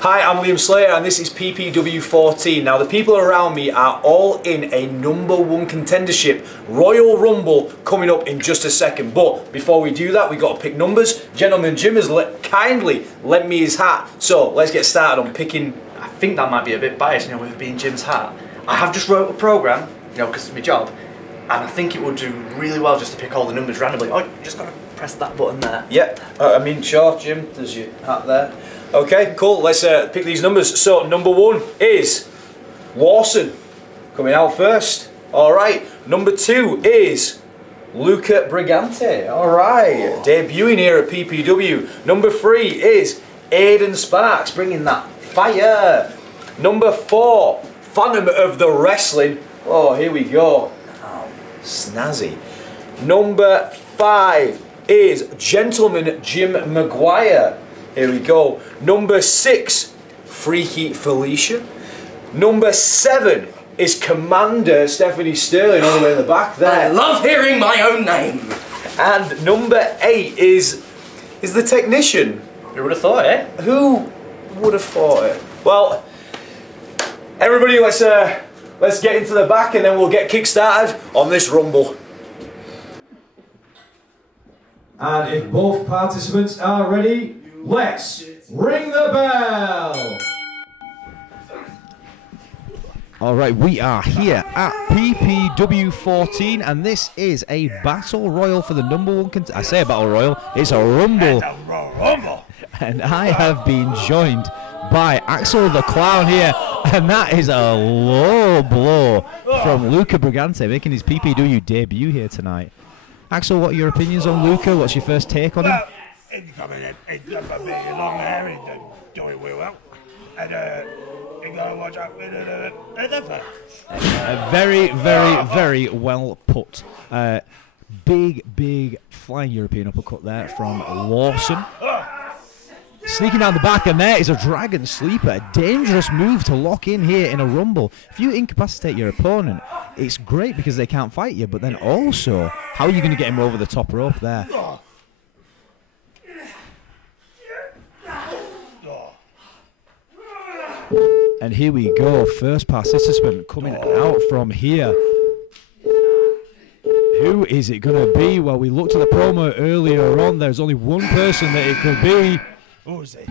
Hi, I'm Liam Slater and this is PPW 14. Now the people around me are all in a #1 contendership Royal Rumble coming up in just a second. But before we do that, we've got to pick numbers. Gentleman Jim has kindly lent me his hat. So let's get started on picking. I think that might be a bit biased, with it being Jim's hat. I have just wrote a programme, because it's my job, and I think it would do really well just to pick all the numbers randomly. Oh, you just got to press that button there. Yep, sure, Jim, there's your hat there. Okay, cool, let's pick these numbers. So, number 1 is Lawson, coming out first. Alright, number 2 is Luka Brigante. Alright, debuting here at PPW. Number 3 is Aiden Sparks, bringing that fire. Number 4, Phantom of the Wrestling. Oh, here we go. Oh, snazzy. Number 5 is Gentleman Jim Maguire. Here we go. Number 6, Freaky Felicia. Number 7 is Commander Stephanie Sterling, all the way in the back there. I love hearing my own name. And number 8 is the Technician. Who would have thought it? Who would have thought it? Well, everybody, let's get into the back and then we'll get kick-started on this Rumble. And if both participants are ready, let's ring the bell! Alright, we are here at PPW 14 and this is a Battle Royal for the #1 contender. I say a Battle Royal, it's a Rumble. It's a Rumble. And I have been joined by Axel the Clown here, and that is a low blow from Luka Brigante, making his PPW debut here tonight. Axel, what are your opinions on Luka? What's your first take on him? He's coming in, he's got a bit of long hair, he's doing really well. And you gotta watch out with the Very, very well put. Big flying European uppercut there from Lawson. Sneaking down the back, and there is a Dragon Sleeper. A dangerous move to lock in here in a Rumble. If you incapacitate your opponent, it's great because they can't fight you, but then also, how are you going to get him over the top rope there? And here we go, first participant coming out from here. Who is it going to be? Well, we looked at the promo earlier on. There's only one person that it could be. Who is it?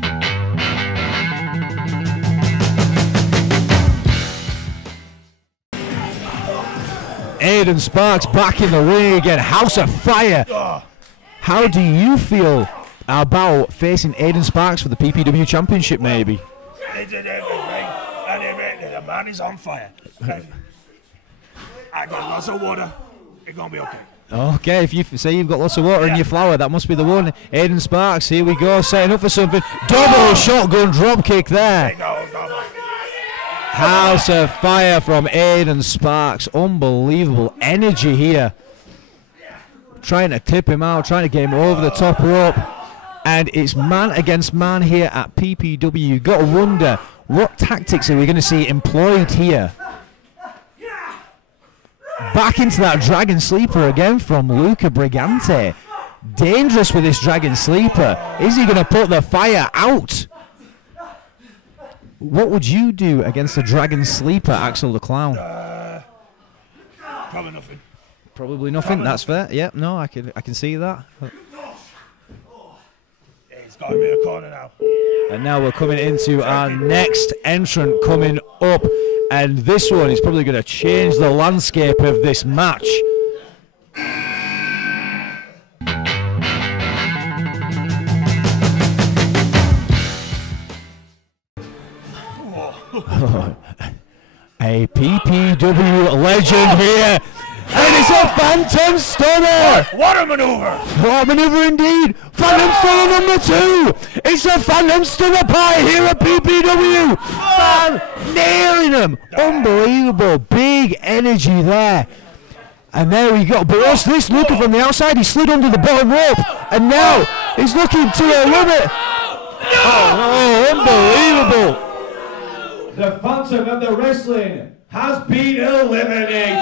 Aiden Sparks back in the ring again. House of Fire. How do you feel about facing Aiden Sparks for the PPW Championship, maybe? They did everything, and the man is on fire. I got lots of water. It's gonna be okay. Okay, if you say you've got lots of water in your flower, that must be the one. Aiden Sparks, here we go, setting up for something. Double shotgun drop kick there. House of Fire from Aiden Sparks. Unbelievable energy here. Trying to tip him out, trying to get him over the top rope. And it's man against man here at PPW. You've got to wonder, what tactics are we going to see employed here? Back into that Dragon Sleeper again from Luka Brigante. Dangerous with this Dragon Sleeper. Is he going to put the fire out? What would you do against a Dragon Sleeper, Axel the Clown? Probably nothing. Probably nothing, that's fair. Yep, no, I can see that. He's got to be a corner now. And now we're coming into our next entrant coming up. And this one is probably going to change the landscape of this match. A PPW legend here. And it's a Phantom Stunner! What a maneuver! What a maneuver indeed! Phantom Stunner #2! It's a Phantom Stunner pie here at PPW! Nailing them! Unbelievable! Big energy there. And there we go. But what's this? Luka from the outside. He slid under the bottom rope. And now he's looking to a limit. Oh, unbelievable! The Phantom of the Wrestling has been eliminated.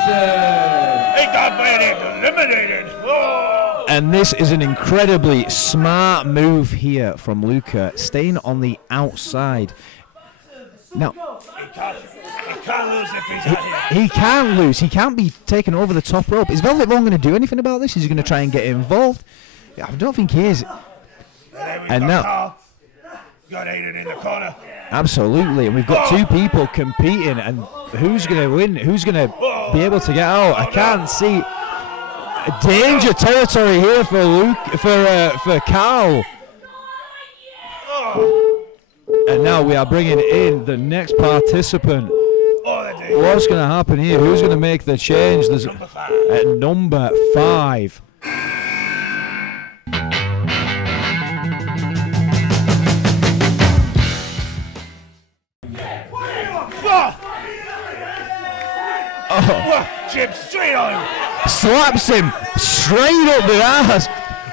He got eliminated. Oh. And this is an incredibly smart move here from Luka, staying on the outside. Now, He can't lose if he's out here. he can't lose. He can't be taken over the top rope. Is Velvet Vaughn going to do anything about this? Is he going to try and get involved? I don't think he is. And now, got Aiden in the corner. absolutely. And we've got two people competing. And who's going to win? Who's going to be able to get out? I can't see. Danger territory here for for Carl. And now we are bringing in the next participant. What's going to happen here? Who's going to make the change? There's at number 5. Oh, Jim, straight on him. Slaps him straight up the ass,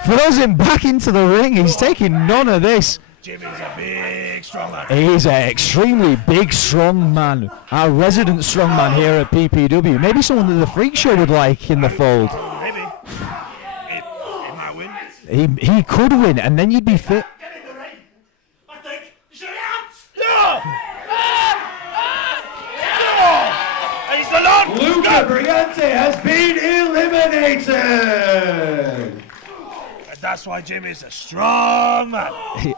throws him back into the ring. He's taking none of this. Jim is a big, strong man. He's an extremely big, strong man. Our resident strong man here at PPW. Maybe someone that the Freak Show would like in the fold. Maybe. He might win. He could win, and then you'd be fit. Get in the ring. I think you should and he's the Lord. Luka Briante has been eliminated. That's why Jim is a strong man.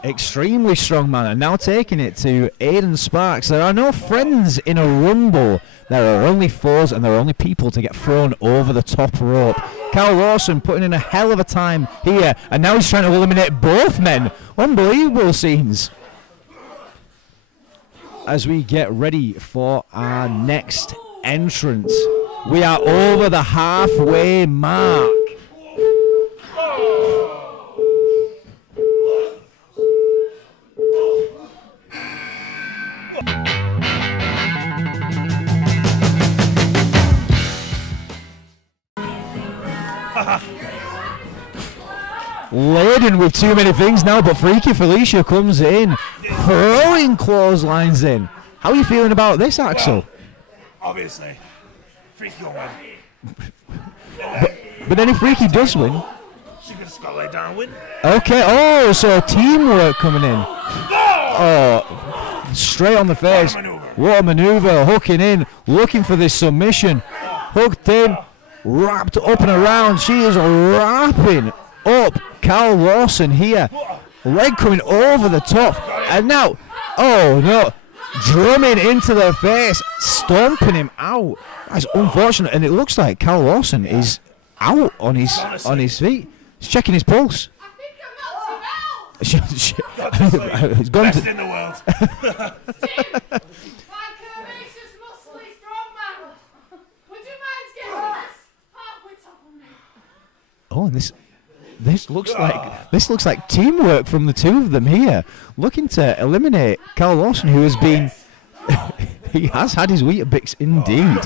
Extremely strong man, and now taking it to Aiden Sparks. There are no friends in a rumble. There are only foes, and there are only people to get thrown over the top rope. Carl Lawson putting in a hell of a time here, and now he's trying to eliminate both men. Unbelievable scenes. As we get ready for our next entrance, we are over the halfway mark. Laden with too many things now, but Freaky Felicia comes in, throwing clotheslines in. How are you feeling about this, Axel? Well, obviously, Freaky will win. But then if Freaky does win... She can just go lay down and win. Okay, oh, so teamwork coming in. Oh, straight on the face. What a maneuver, hooking in, looking for this submission. Hooked in, wrapped up and around. She is wrapping up Carl Lawson here. Leg coming over the top. And now, oh no, drumming into the face, stomping him out. That's unfortunate, and it looks like Carl Lawson is out on his feet. He's checking his pulse. He's gone Best in the world. Oh, and this looks like teamwork from the two of them here, looking to eliminate Carl Lawson, who has been he has had his Weetabix indeed.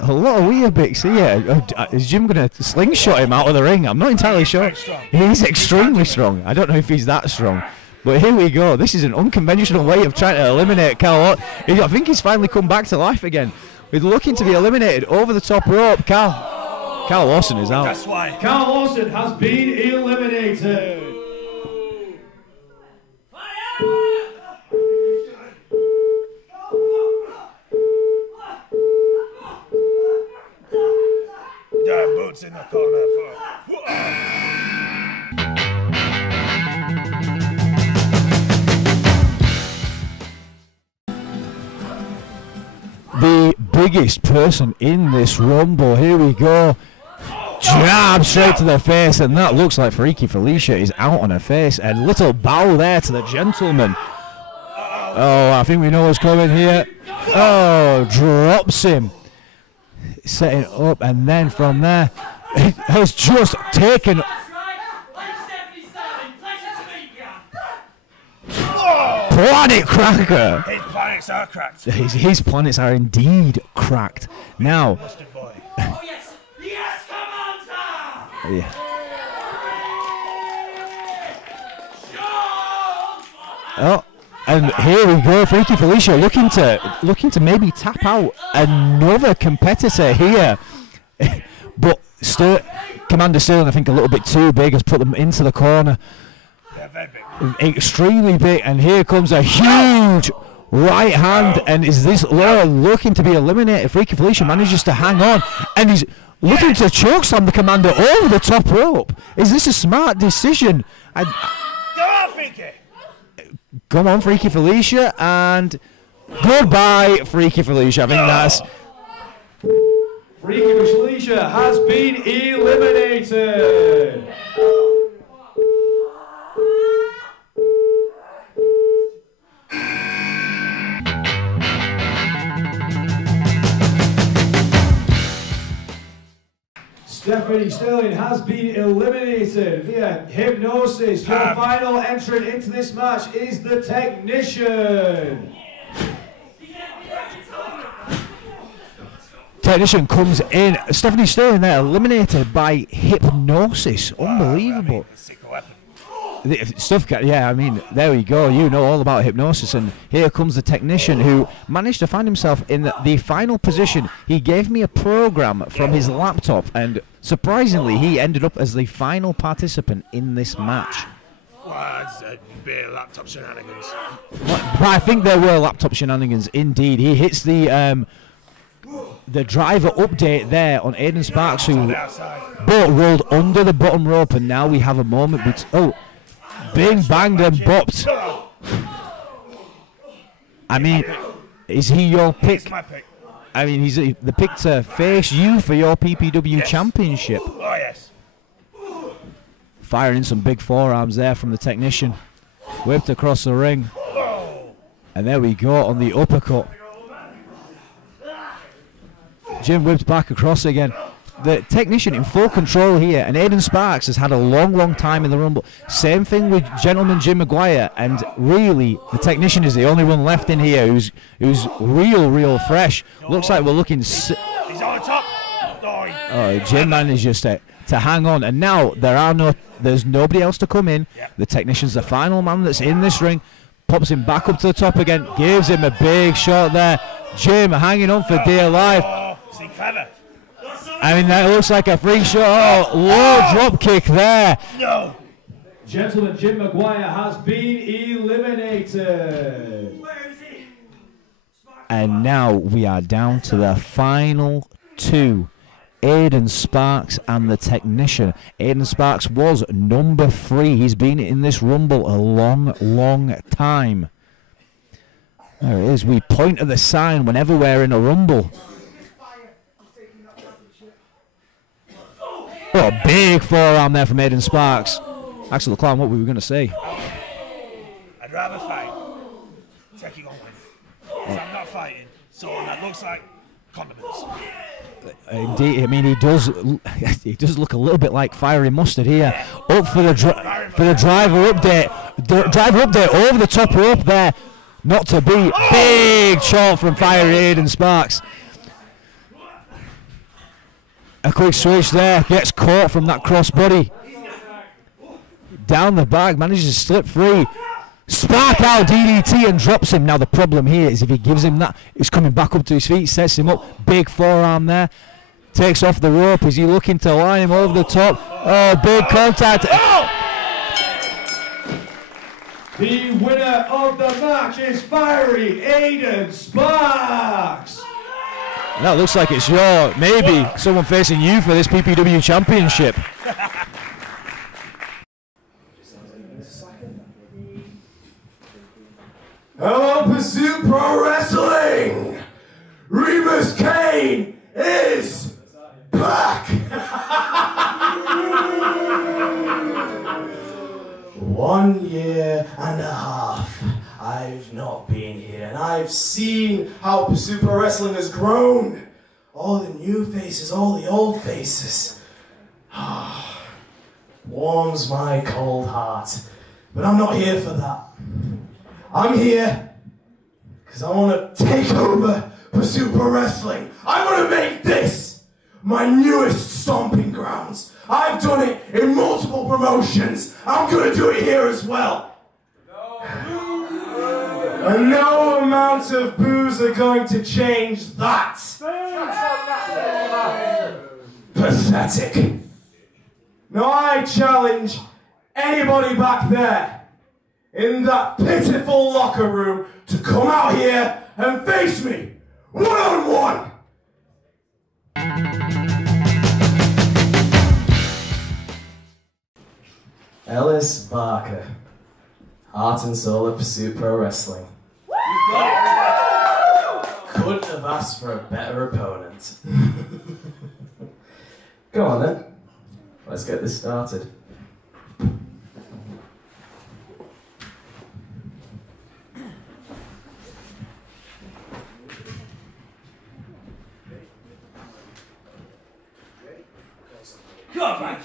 A lot of Weetabix here. Is Jim going to slingshot him out of the ring? I'm not entirely sure. He's extremely strong. I don't know if he's that strong. But here we go. This is an unconventional way of trying to eliminate Carl. I think he's finally come back to life again. We're looking to be eliminated over the top rope. Carl Lawson is out. That's why. Carl Lawson has been eliminated. Boots in the corner for. The biggest person in this rumble. Here we go. Jab straight to the face, and that looks like Freaky Felicia is out on her face. A little bow there to the gentleman. Oh, I think we know what's coming here. Oh, drops him. Setting up, and then from there, it has just taken. Planet cracker! His planets are cracked. His planets are indeed cracked. Now. Boy. Oh yes! Yes, Commander! Yeah. Oh, and here we go. Freaky Felicia looking to maybe tap out another competitor here, but still Commander Sterling, I think, a little bit too big, has put them into the corner. They're very big. Extremely big, and here comes a huge right hand, and is this Laura looking to be eliminated? Freaky Felicia manages to hang on, and he's looking to chokeslam the Commander over the top rope. Is this a smart decision? Go on, Freaky! Come on, Freaky Felicia, and goodbye, Freaky Felicia. I think that's... Freaky Felicia has been eliminated. Stephanie Sterling has been eliminated via hypnosis. Your final entrant into this match is the Technician. Technician comes in. Stephanie Sterling there eliminated by hypnosis. Unbelievable. Stuff, yeah, I mean, there we go. You know all about hypnosis, and here comes the Technician who managed to find himself in the final position. He gave me a program from his laptop, and surprisingly, he ended up as the final participant in this match. Well, that's a bit of laptop shenanigans. But I think there were laptop shenanigans indeed. He hits the driver update there on Aiden Sparks, who both rolled under the bottom rope, and now we have a moment. Bing, banged and bopped. I mean, is he your pick? It's my pick. I mean, he's the pick to face you for your PPW championship. Oh, yes. Firing some big forearms there from the Technician. Whipped across the ring. And there we go on the uppercut. Jim whipped back across again. The Technician in full control here, and Aiden Sparks has had a long time in the Rumble. Same thing with Gentleman Jim Maguire, and really the Technician is the only one left in here who's real fresh. Looks like we're looking. He's on the top. Oh, Jim manages to hang on, and now there's nobody else to come in. Yep. The Technician's the final man that's in this ring. Pops him back up to the top again, gives him a big shot there. Jim hanging on for dear life. See, clever. I mean, that looks like a free shot. Oh, low drop kick there. No. Gentleman Jim Maguire has been eliminated. And now we are down to the final two. Aiden Sparks and the Technician. Aiden Sparks was number 3. He's been in this Rumble a long time. There it is. We point at the sign whenever we're in a Rumble. Oh, a big forearm there from Aiden Sparks. Actually, Klown, what were we going to say? I'd rather fight taking on win. Because I'm not fighting someone that looks like condiments. Indeed, I mean, he does look a little bit like fiery mustard here. Up for the driver update. The driver update over the top rope there. Not to beat. Big shot from fiery Aiden Sparks. A quick switch there, gets caught from that crossbody. Down the back, manages to slip free. Spark out DDT and drops him. Now the problem here is if he gives him that, he's coming back up to his feet, sets him up. Big forearm there. Takes off the rope. Is he looking to line him over the top? Oh, big contact. The winner of the match is fiery Aiden Sparks. That looks like it's maybe someone facing you for this PPW championship. Hello, Pursuit Pro Wrestling! Remus Caine is back! 1 year and a half I've not been here, and I've seen how Pursuit Pro Wrestling has grown. All the new faces, all the old faces. Warms my cold heart. But I'm not here for that. I'm here because I want to take over Pursuit Pro Wrestling. I want to make this my newest stomping grounds. I've done it in multiple promotions. I'm going to do it here as well. And no amount of boos are going to change that. Pathetic. Now I challenge anybody back there in that pitiful locker room to come out here and face me one-on-one. Ellis Barker, heart and soul of Pursuit Pro Wrestling. Couldn't have asked for a better opponent. Go on then, let's get this started. Come on,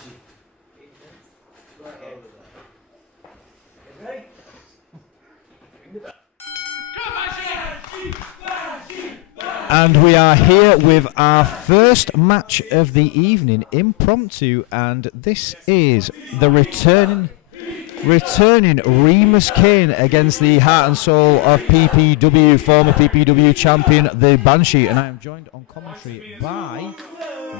And we are here with our first match of the evening, impromptu, and this is the returning Remus Caine against the heart and soul of PPW, former PPW champion, the Banshee, and I am joined on commentary by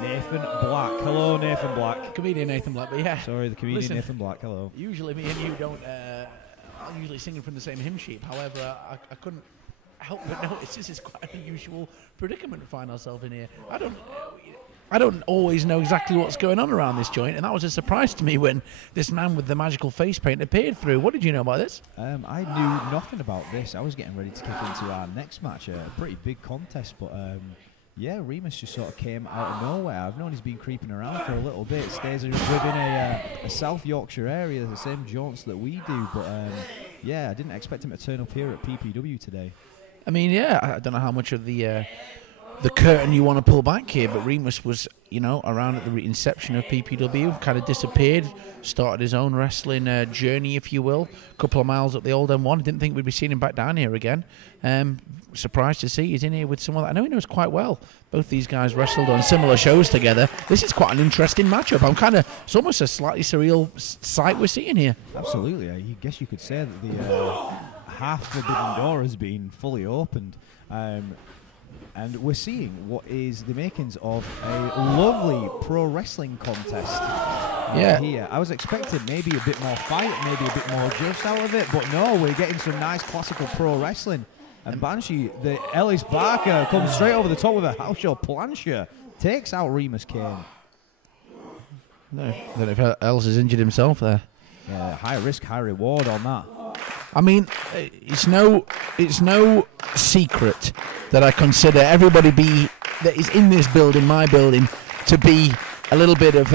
Nathan Black. Hello, Nathan Black. Comedian Nathan Black, but yeah. Sorry, the comedian Listen, Nathan Black, hello. Usually me and you don't, I'm usually singing from the same hymn sheet. However, I couldn't help but notice this is quite an unusual predicament to find ourselves in here. I don't always know exactly what's going on around this joint, and that was a surprise to me when this man with the magical face paint appeared through. What did you know about this? I knew nothing about this. I was getting ready to kick into our next match, a pretty big contest, but yeah, Remus just sort of came out of nowhere. I've known he's been creeping around for a little bit. Stays within a South Yorkshire area, the same jaunts that we do, but yeah, I didn't expect him to turn up here at PPW today. I mean, yeah, I don't know how much of the curtain you want to pull back here, but Remus was, you know, around at the inception of PPW, kind of disappeared, started his own wrestling journey, if you will, a couple of miles up the old M1. Didn't think we'd be seeing him back down here again. Surprised to see he's in here with someone that I know he knows quite well. Both these guys wrestled on similar shows together. This is quite an interesting matchup. It's almost a slightly surreal sight we're seeing here. Absolutely. I guess you could say that the half-forbidden door has been fully opened. And we're seeing what is the makings of a lovely pro wrestling contest here. I was expecting maybe a bit more fight, maybe a bit more juice out of it, but no, we're getting some nice classical pro wrestling. And Banshee, the Ellis Barker, comes straight over the top with a house show plancher, takes out Remus Caine. No, I don't know if Ellis has injured himself there. Yeah, high risk, high reward on that. I mean, it's no secret that I consider everybody that is in this building, my building, to be a little bit of,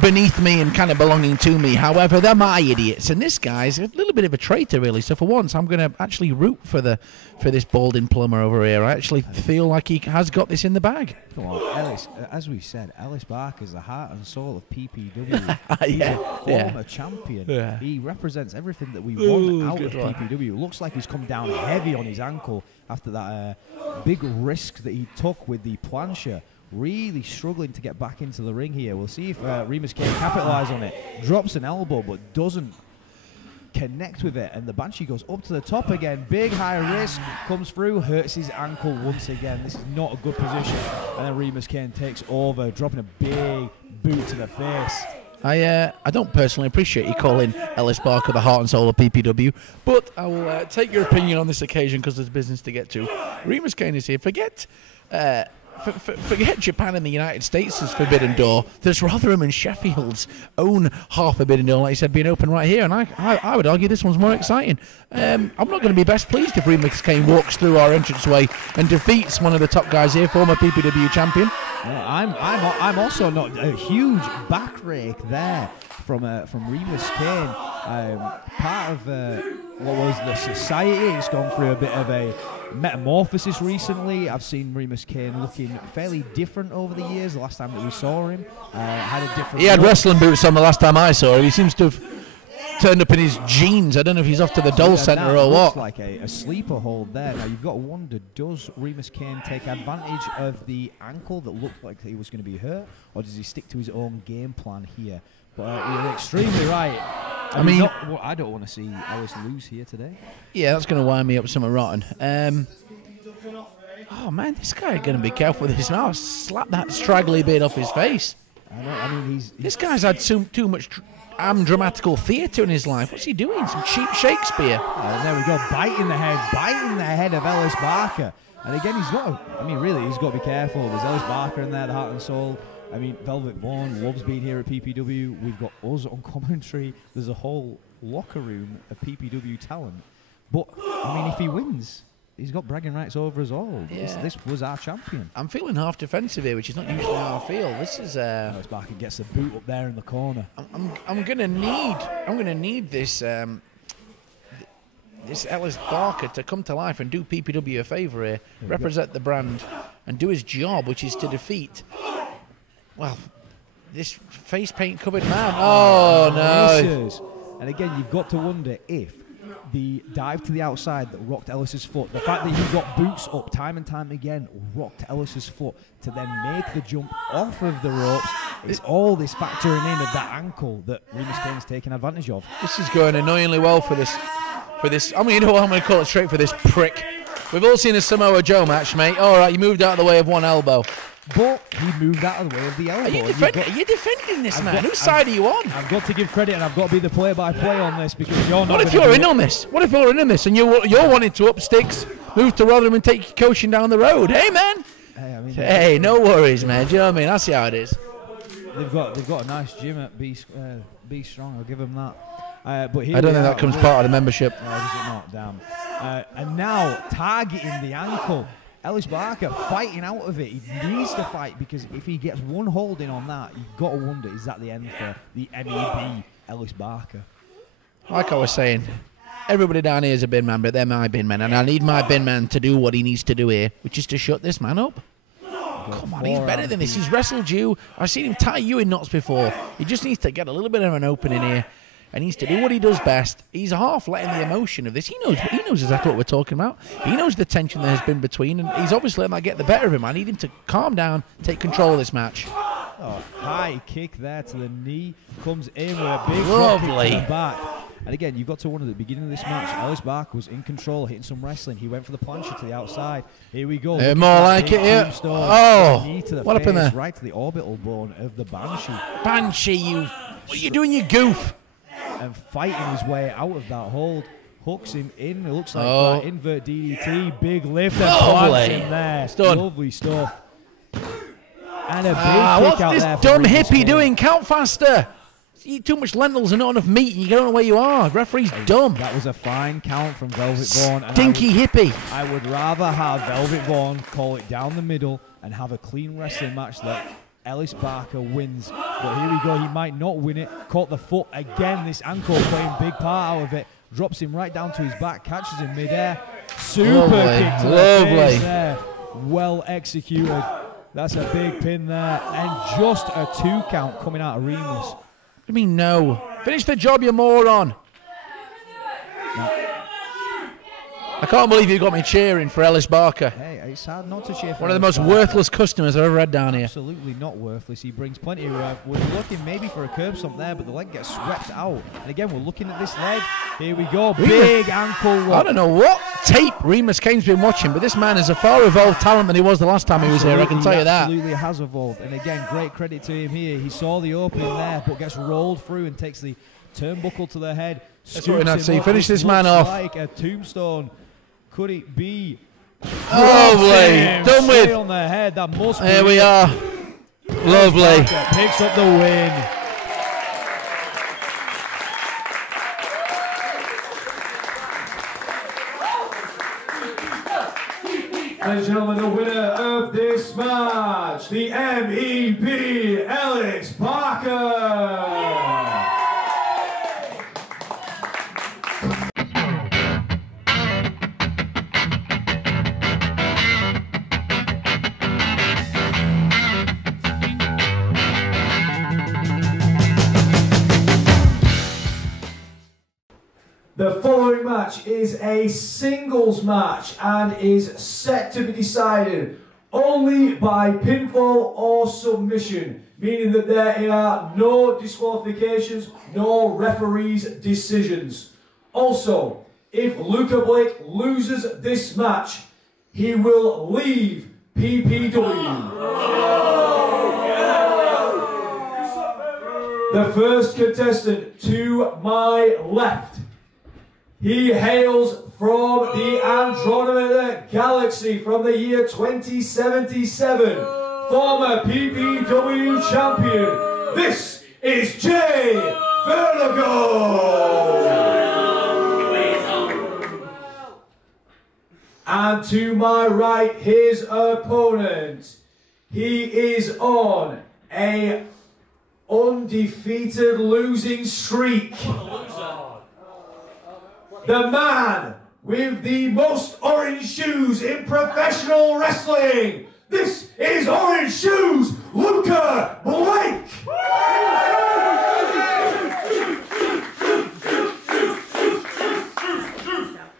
beneath me and kind of belonging to me. However, they're my idiots, and this guy's a little bit of a traitor, really. So for once, I'm going to actually root for this balding plumber over here. I actually feel like he has got this in the bag. Come on, Ellis. As we said, Ellis Barker is the heart and soul of PPW. He's a former champion. Yeah. He represents everything that we want out of PPW. Looks like he's come down heavy on his ankle after that big risk that he took with the plancher. Really struggling to get back into the ring here. We'll see if Remus can capitalize on it. Drops an elbow, but doesn't connect with it. And the Banshee goes up to the top again. Big high risk, comes through, hurts his ankle once again. This is not a good position. And then Remus Caine takes over, dropping a big boot to the face. I don't personally appreciate you calling Ellis Barker the heart and soul of PPW, but I will take your opinion on this occasion because there's business to get to. Remus Caine is here. Forget Japan and the United States' forbidden door. There's Rotherham and Sheffield's own half-forbidden door, like you said, being open right here, and I would argue this one's more exciting. I'm not going to be best pleased if Remus Caine walks through our entranceway and defeats one of the top guys here, former PPW champion. Yeah, I'm also not a huge back rake there from Remus Caine. Part of what was the society. It's gone through a bit of a metamorphosis recently. I've seen Remus Caine looking fairly different over the years. The last time that we saw him, had a different. He had wrestling boots on the last time I saw him. He seems to have turned up in his jeans. I don't know if he's off to the doll centre or what. Like a sleeper hold there. Now you've got to wonder: does Remus Caine take advantage of the ankle that looked like he was going to be hurt, or does he stick to his own game plan here? But you're extremely right. I mean, I don't want to see Ellis lose here today. Yeah, that's going to wind me up something rotten. Oh man, this guy is going to be careful with his mouth. Slap that straggly beard off his face. I mean, he's This guy's had too much dramatical theatre in his life. What's he doing? Some cheap Shakespeare. there we go, biting the head of Ellis Barker. And again, he's got to be careful. There's Ellis Barker in there, the heart and soul. I mean, Velvet Vaughn loves being here at PPW. We've got us on commentary. There's a whole locker room of PPW talent. But, I mean, if he wins, he's got bragging rights over us all. Yeah. This was our champion. I'm feeling half defensive here, which is not usually how I feel. This is Ellis Barker gets the boot up there in the corner. I'm gonna need this this Ellis Barker to come to life and do PPW a favour here, represent the brand, and do his job, which is to defeat, well, this face paint covered man. Oh no! And again, you've got to wonder if the dive to the outside that rocked Ellis's foot, the fact that he got boots up time and time again, rocked Ellis's foot to then make the jump off of the ropes, it's all this factoring in of that ankle that Remus Caine's taking advantage of. This is going annoyingly well for this. I mean, you know what, I'm going to call it straight for this prick. We've all seen a Samoa Joe match, mate. All right, you moved out of the way of one elbow. But he moved out of the way of the elbow. Are you defending this man? Whose side are you on? I've got to give credit, and I've got to be the play-by-play on this, because you're not. What if you're in on this? What if you're in on this and you're wanting to up sticks, move to Rotherham and take your coaching down the road? Hey, man. Hey, no worries, man. Do you know what I mean? That's how it is. They've got a nice gym at Be Strong. I'll give them that. But I don't think that comes part of the membership. No, does it not? Damn. And now targeting the ankle. Ellis Barker fighting out of it. He needs to fight, because if he gets one holding on that, you've got to wonder, is that the end for the MEB Ellis Barker? Like I was saying, everybody down here is a bin man, but they're my bin men, and I need my bin man to do what he needs to do here, which is to shut this man up. Come on, he's better than this. He's wrestled you. I've seen him tie you in knots before. He just needs to get a little bit of an opening here. And he needs to do what he does best. He's half letting the emotion of this. He knows exactly what we're talking about. He knows the tension there has been between, and he's obviously letting that get the better of him. I need him to calm down, take control of this match. Oh, high kick there to the knee. Comes in with a big lovely kick to the back. And again, you've got to wonder, at the beginning of this match, Ellis Barker was in control, hitting some wrestling. He went for the plancher to the outside. Here we go. More like it here. Oh, knee to the what face, happened there? right to the orbital bone of the Banshee. Banshee, what are you doing, you goof? And fighting his way out of that hold. Hooks him in. It looks like that invert DDT. Big lift and plants him there. It's done. Lovely stuff. And a big kick out what's there. What's this dumb hippie doing? Count faster. You eat too much lentils and not enough meat, and you don't know where you are. Referee's dumb. That was a fine count from Velvet Vaughn. Stinky hippie. I would rather have Velvet Vaughn call it down the middle and have a clean wrestling match that Ellis Barker wins. But here we go, he might not win it. Caught the foot again, this ankle playing big part out of it. Drops him right down to his back, catches him midair. Super kick to the face there. Well executed. That's a big pin there. And just a 2 count coming out of Remus. What do you mean no? Finish the job, you moron. I can't believe you got me cheering for Ellis Barker. Hey, it's hard not to cheer for one of the most worthless customers I've ever had down here. Absolutely not worthless. He brings plenty of rev. We're looking maybe for a curb stomp there, but the leg gets swept out. And again, we're looking at this leg. Here we go. Big ankle lock. I don't know what tape Remus Caine's been watching, but this man is a far evolved talent than he was the last time he was here. I can tell you that. Absolutely has evolved. And again, great credit to him here. He saw the opening there, but gets rolled through and takes the turnbuckle to the head. That's what we're not seeing. Finish this man off. Like a tombstone. Could it be? Lovely. Done with. On the head. That must be. There we are. Lovely. Picks up the win. Ladies and gentlemen, the winner of this match, the MEB Ellis Barker. The following match is a singles match and is set to be decided only by pinfall or submission, meaning that there are no disqualifications, no referees' decisions. Also, if Luka Blake loses this match, he will leave PPW. The first contestant to my left. He hails from the Andromeda Galaxy from the year 2077. Former PPW champion. This is Vertigo. And to my right, his opponent. He is on a undefeated losing streak. The man with the most orange shoes in professional wrestling. This is Orange Shoes, Luka Blake. Hey,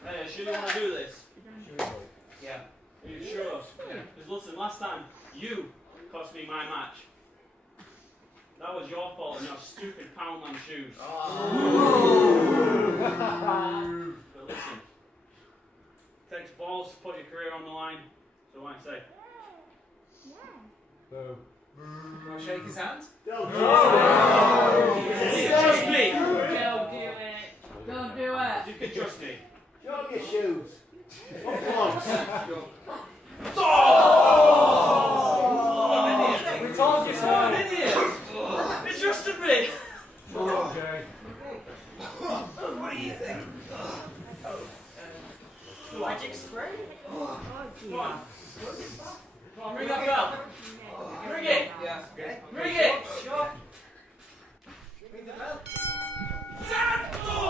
I sure want to do this. Yeah. Are you sure? Because listen, last time you cost me my match. That was your fault and your stupid Poundland shoes. But listen, it takes balls to put your career on the line. So what I say? Yeah. Want to shake his hand? Don't do it. Trust me. Don't do it. Don't do it. You can trust me. Show me your shoes. What close? We told you so. An idiot. He trusted me. Okay. What do you think? Magic spray? Come on. Come on, ring that bell. Ring it. Yeah. Ring it. Sure. Ring the bell.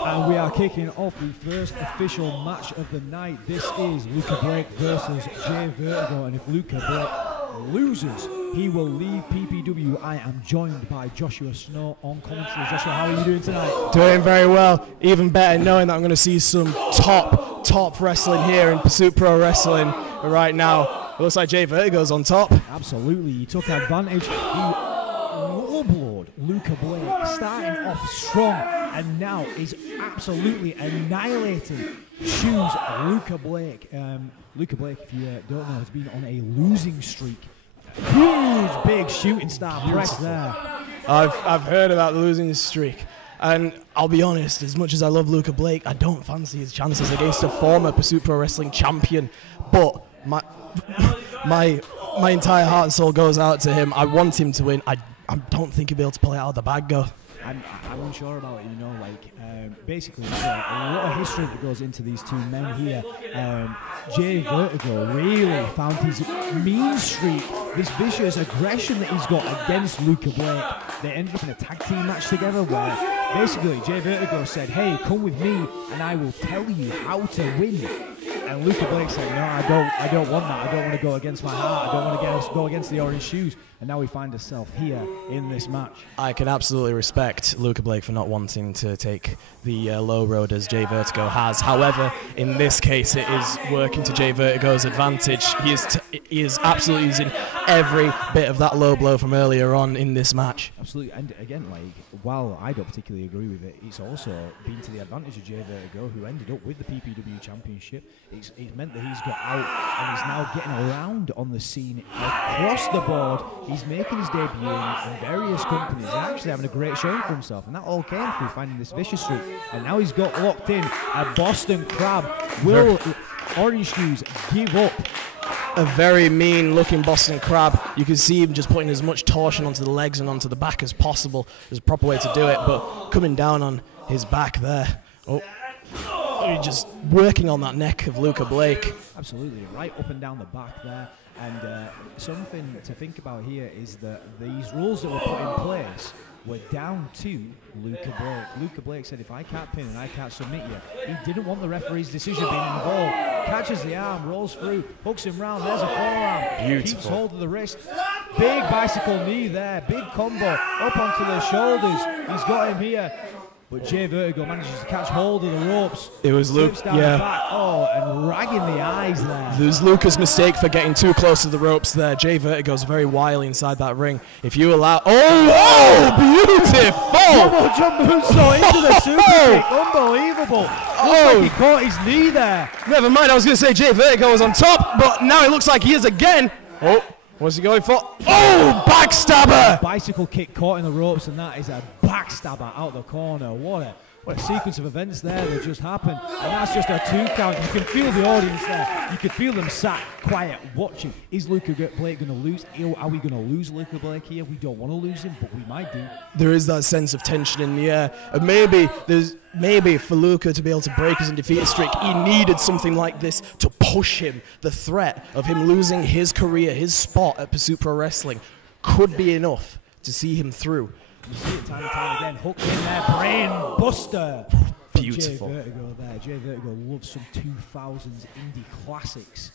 And we are kicking off the first official match of the night. This is Luka Blake versus Vertigo. And if Luka Blake loses, he will leave PPW. I am joined by Joshua Snow on commentary. Joshua, how are you doing tonight? Doing very well. Even better knowing that I'm going to see some top wrestling here in Pursuit Pro Wrestling right now. It looks like Vertigo's on top. Absolutely. He took advantage. He lowblowed Luka Blake, starting off strong, and now is absolutely annihilating Shoes Luka Blake. Luka Blake, if you don't know, has been on a losing streak. Huge, big shooting star press there. I've heard about the losing streak. And I'll be honest, as much as I love Luka Blake, I don't fancy his chances against a former Pursuit Pro Wrestling champion. But my entire heart and soul goes out to him. I want him to win. I don't think he'll be able to pull it out of the bag, though. I'm unsure about it, you know, like, basically there's a lot of history that goes into these two men here. Vertigo really found his mean streak, this vicious aggression that he's got against Luka Blake. They ended up in a tag team match together where basically Vertigo said, hey, come with me and I will tell you how to win. And Luka Blake said, no, I don't want that. I don't want to go against my heart. I don't want to go against the orange shoes. And now we find ourselves here in this match. I can absolutely respect Luka Blake for not wanting to take the low road as Vertigo has. However, in this case, it is working to Vertigo's advantage. He is absolutely using every bit of that low blow from earlier on in this match. Absolutely. And again, like, while I don't particularly agree with it, it's also been to the advantage of Vertigo, who ended up with the PPW Championship. It's meant that he's got out and he's now getting around on the scene across the board. He's making his debut in various companies. He's actually having a great showing for himself, and that all came through finding this vicious streak. And now he's got locked in a Boston Crab. Will Orange Shoes give up? A very mean looking Boston Crab. You can see him just putting as much torsion onto the legs and onto the back as possible. There's a proper way to do it, but coming down on his back there. Just working on that neck of Luka Blake. Absolutely, right up and down the back there. And something to think about here is that these rules that were put in place were down to Luka Blake. Luka Blake said, if I can't pin and I can't submit you, he didn't want the referee's decision being involved. Catches the arm, rolls through, hooks him round, there's a forearm. Beautiful. Keeps hold of the wrist. Big bicycle knee there, big combo, up onto the shoulders. He's got him here. But Vertigo manages to catch hold of the ropes. It was Luke, yeah. Oh, and ragging the eyes there. There's Luka's mistake for getting too close to the ropes there. Vertigo's very wily inside that ring. If you allow... Oh, beautiful! Double jump moonsault into the super kick. Unbelievable. Looks like he caught his knee there. Never mind, I was going to say Vertigo was on top, but now it looks like he is again. Oh, What's he going for? Oh, backstabber! Bicycle kick caught in the ropes, and that is a backstabber out the corner. What a sequence of events there that just happened. And that's just a 2 count. You can feel the audience there. You can feel them sat quiet watching. Is Luka Blake going to lose? Are we going to lose Luka Blake here? We don't want to lose him, but we might do. There is that sense of tension in the air. And maybe for Luka to be able to break his undefeated streak, he needed something like this to push him. The threat of him losing his career, his spot at Pursuit Pro Wrestling could be enough to see him through. You see it time and time again. Hooked in there, brain buster. Beautiful. Jay Vertigo there. Jay Vertigo loves some 2000s indie classics.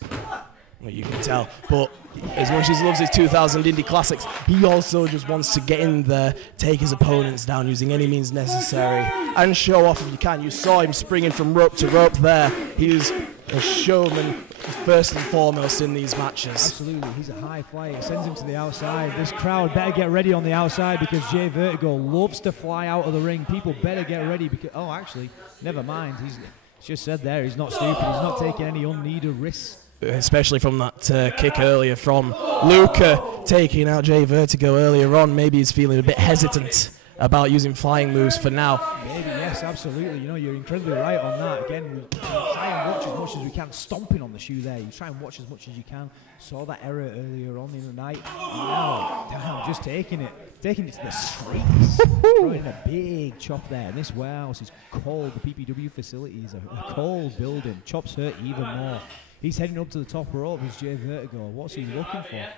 Well, you can tell. But as much as he loves his 2000 indie classics, he also just wants to get in there, take his opponents down using any means necessary, and show off if you can. You saw him springing from rope to rope there. He is a showman first and foremost in these matches. Absolutely, he's a high flyer. It sends him to the outside. This crowd better get ready on the outside because Jay Vertigo loves to fly out of the ring. People better get ready because, oh, actually, never mind. He's just said there, he's not stupid. He's not taking any unneeded risks. Especially from that kick earlier from Luka taking out Jay Vertigo earlier on. Maybe he's feeling a bit hesitant about using flying moves for now. Maybe, yes, absolutely. You know, you're incredibly right on that. Again, we try and watch as much as we can. Stomping on the shoe there. You try and watch as much as you can. Saw that error earlier on in the night. Now, damn, just taking it to the streets. Throwing a big chop there. And this warehouse is cold. The PPW facility is a cold building. Chops hurt even more. He's heading up to the top rope with Jay Vertigo. What's he looking for?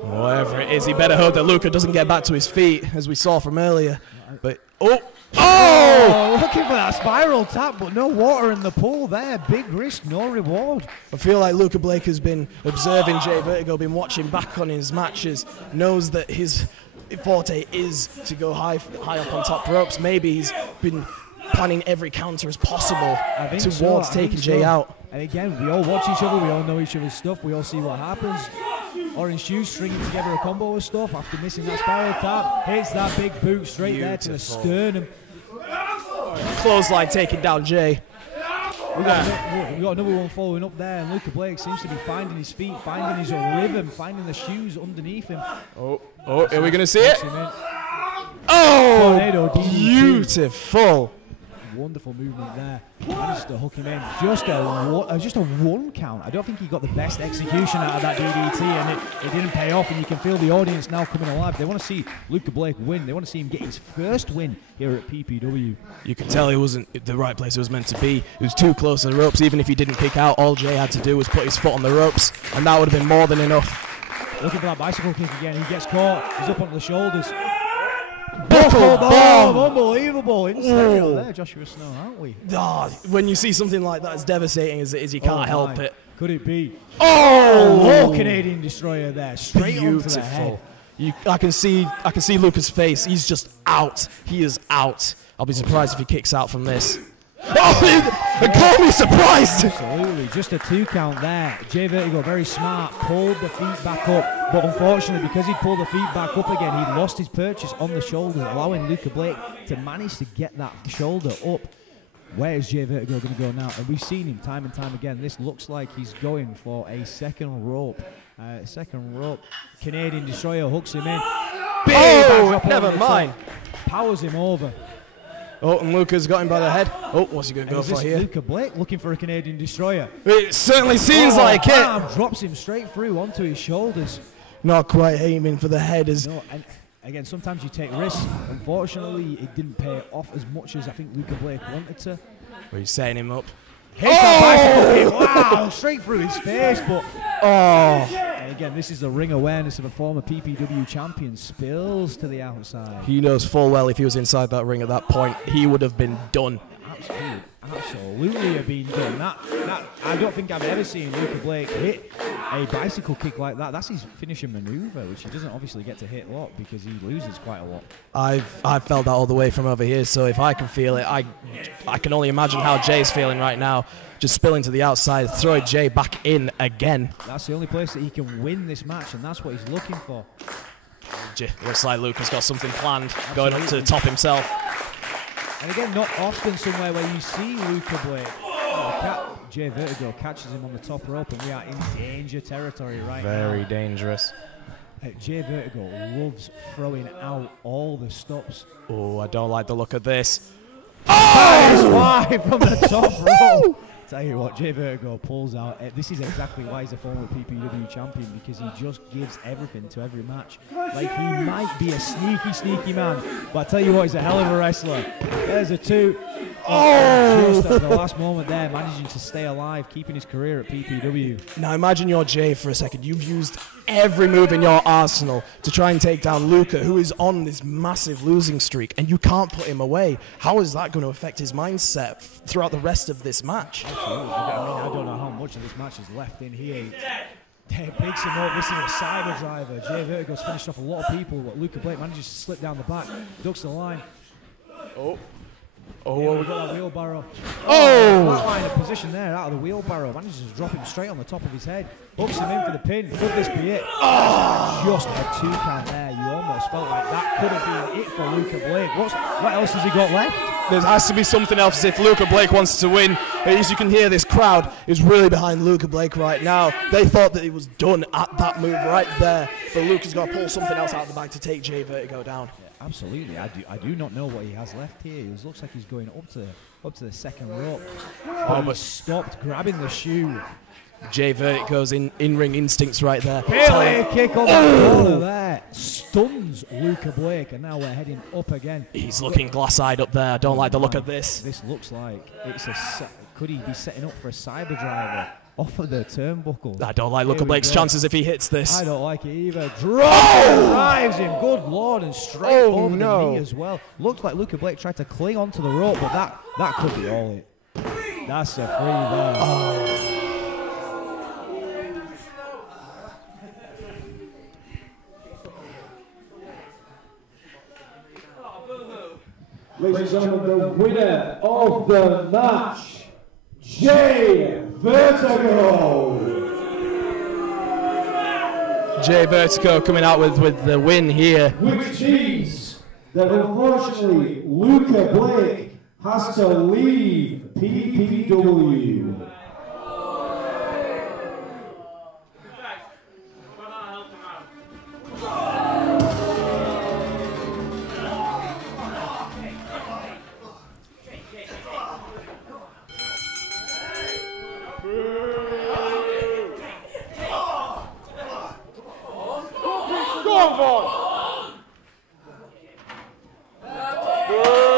Whatever it is, he better hope that Luka doesn't get back to his feet, as we saw from earlier. But looking for that spiral tap, but no water in the pool there. Big risk, no reward. I feel like Luka Blake has been observing Jay Vertigo, been watching back on his matches, knows that his forte is to go high up on top ropes. Maybe he's been planning every counter as possible towards taking Jay out. And again, we all watch each other, we all know each other's stuff, we all see what happens. Orange Shoes stringing together a combo of stuff after missing that spiral tap. Hits that big boot straight there to the sternum. Clothesline taking down Jay. We got another one following up there, and Luka Blake seems to be finding his feet, finding his rhythm, finding the shoes underneath him. Are we going to see it? Tornado DDT. Beautiful. Wonderful movement there. Managed to hook him in. Just a 1 count. I don't think he got the best execution out of that DDT, and it didn't pay off. And you can feel the audience now coming alive. They want to see Luka Blake win. They want to see him get his first win here at PPW. You can tell he wasn't the right place it was meant to be. He was too close to the ropes. Even if he didn't kick out, all Jay had to do was put his foot on the ropes, and that would have been more than enough. Looking for that bicycle kick again. He gets caught. He's up onto the shoulders. Buckle bomb! Unbelievable. In stereo there, Joshua Snow, aren't we? When you see something like that as devastating as it is, you can't help it. Could it be? Oh! Canadian Destroyer there, straight onto the head. I can see Luka's face. He's just out. He is out. I'll be surprised if he kicks out from this. Oh, call me surprised! Absolutely, just a 2 count there. Jay Vertigo, very smart, pulled the feet back up, but unfortunately, because he pulled the feet back up again, he lost his purchase on the shoulder, allowing Luka Blake to manage to get that shoulder up. Where is Jay Vertigo going to go now? And we've seen him time and time again. This looks like he's going for a second rope. Canadian Destroyer hooks him in. Never mind. Powers him over. Oh, and Luka's got him by the head. Oh, what's he going to go for here? Luka Blake looking for a Canadian Destroyer. It certainly seems like it. Drops him straight through onto his shoulders. Not quite aiming for the head. No, and again, sometimes you take risks. Unfortunately, it didn't pay off as much as I think Luka Blake wanted to. Well, he's setting him up. Hits that bicycle kick. Wow, straight through his face, but and again, this is the ring awareness of a former PPW champion. Spills to the outside. He knows full well if he was inside that ring at that point, he would have been done. Absolutely have been done. That I don't think I've ever seen Luka Blake hit a bicycle kick like that. That's his finishing maneuver, which he doesn't obviously get to hit a lot because he loses quite a lot. I've felt that all the way from over here, so if I can feel it, I can only imagine how Jay's feeling right now. Just spilling to the outside, throw Jay back in again. That's the only place that he can win this match, and that's what he's looking for. Looks like Luka's got something planned, going up to the top himself. And again, not often somewhere where you see Luka Blake. Jay Vertigo catches him on the top rope, and we are in danger territory right now. Very dangerous. Jay Vertigo loves throwing out all the stops. Oh, I don't like the look of this. Oh! Why from the top rope? Tell you what, Jay Vertigo pulls out. This is exactly why he's a former PPW champion, because he just gives everything to every match. Like, he might be a sneaky man, but I tell you what, he's a hell of a wrestler. There's a 2. Oh! Just at the last moment there, managing to stay alive, keeping his career at PPW. Now imagine you're Jay for a second. You've used every move in your arsenal to try and take down Luka, who is on this massive losing streak, and you can't put him away. How is that going to affect his mindset throughout the rest of this match? Absolutely. I don't know how much of this match is left in here. Picks him up. This is a cyber driver. Jay Vertigo's finished off a lot of people, but Luka Blake manages to slip down the back, ducks the line. Oh, we got that wheelbarrow. Oh! Flatline, a position there out of the wheelbarrow. Manages to drop him straight on the top of his head. Hooks him in for the pin. Could this be it? Just a 2 count there. You almost felt like that could have been it for Luka Blake. What else has he got left? There has to be something else if Luka Blake wants to win. As you can hear, this crowd is really behind Luka Blake right now. They thought that he was done at that move right there, but Luka's got to pull something else out of the bag to take Jay Vertigo down. Absolutely, I do not know what he has left here. He looks like he's going up to the second rope. But stopped grabbing the shoe. Jay Vertigo's in-ring instincts right there. Bailey kick on the corner there. Stuns Luka Blake, and now we're heading up again. He's looking glass-eyed up there. I don't like the look of this. This looks like it's could he be setting up for a cyber driver off of the turnbuckle? I don't like Luka Blake's chances if he hits this. I don't like it either. Drives him, good lord, and straight over the knee as well. Looks like Luka Blake tried to cling onto the rope, but that could be all it. That's a free there. Ladies and gentlemen, the winner of the match, Jay Vertigo. Jay Vertigo coming out with the win here. Which means that unfortunately Luka Blake has to leave PPW.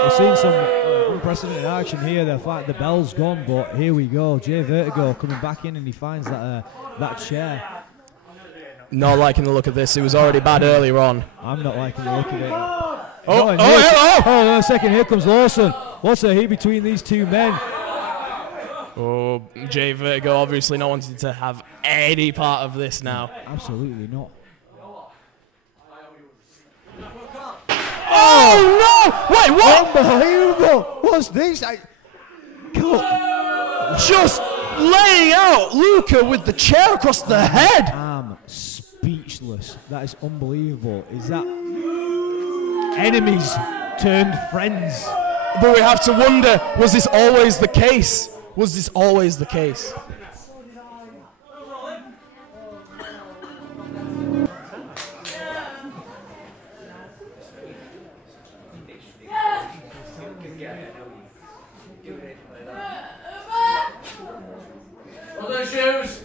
We're seeing some unprecedented action here. The bell's gone, but here we go. Jay Vertigo coming back in, and he finds that chair. Not liking the look of this. It was already bad earlier on. I'm not liking the look of it. Hello! Hold on a second. Here comes Lawson. What's the heat between these two men? Oh, Jay Vertigo obviously not wanting to have any part of this now. Absolutely not. Oh no! Wait, what? Unbelievable! What's this? Just laying out Luka with the chair across the head. I'm speechless. That is unbelievable. Is that enemies turned friends? But we have to wonder, was this always the case? Was this always the case? Well done, shoes.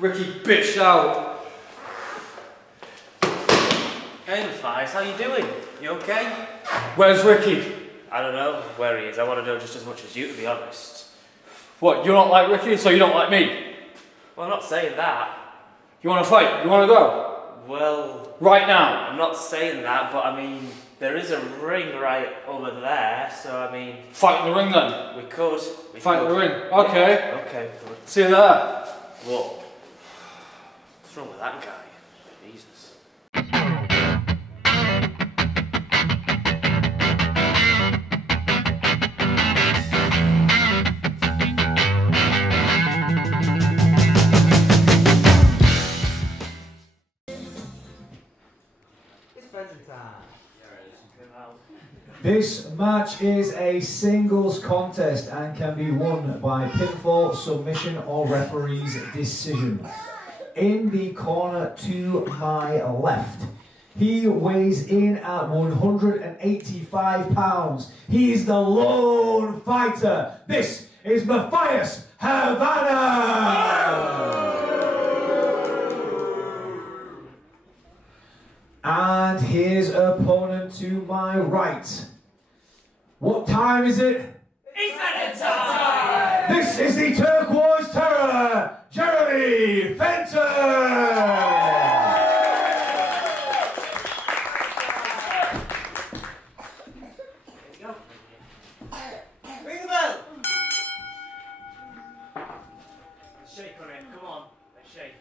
Ricky bitched out. Caine, Fies, how you doing? You okay? Where's Ricky? I don't know where he is. I want to know just as much as you, to be honest. What, you don't like Ricky, so you don't like me? Well, I'm not saying that. You want to fight? You want to go? Well... Right now? I'm not saying that, but I mean, there is a ring right over there, so I mean... Fight in the ring then? We could. Fight in the ring? Okay. Yeah. Okay, good. See you there. What? What's wrong with that guy? Jesus. This match is a singles contest and can be won by pinfall, submission or referee's decision. In the corner to my left, he weighs in at 185 pounds. He is the lone fighter. This is Mathius Havana! And his opponent to my right. What time is it? It's time! This is the Turquoise Terror, Jeremy Fenton! Ring the bell! Shake on it, come on. Let's shake.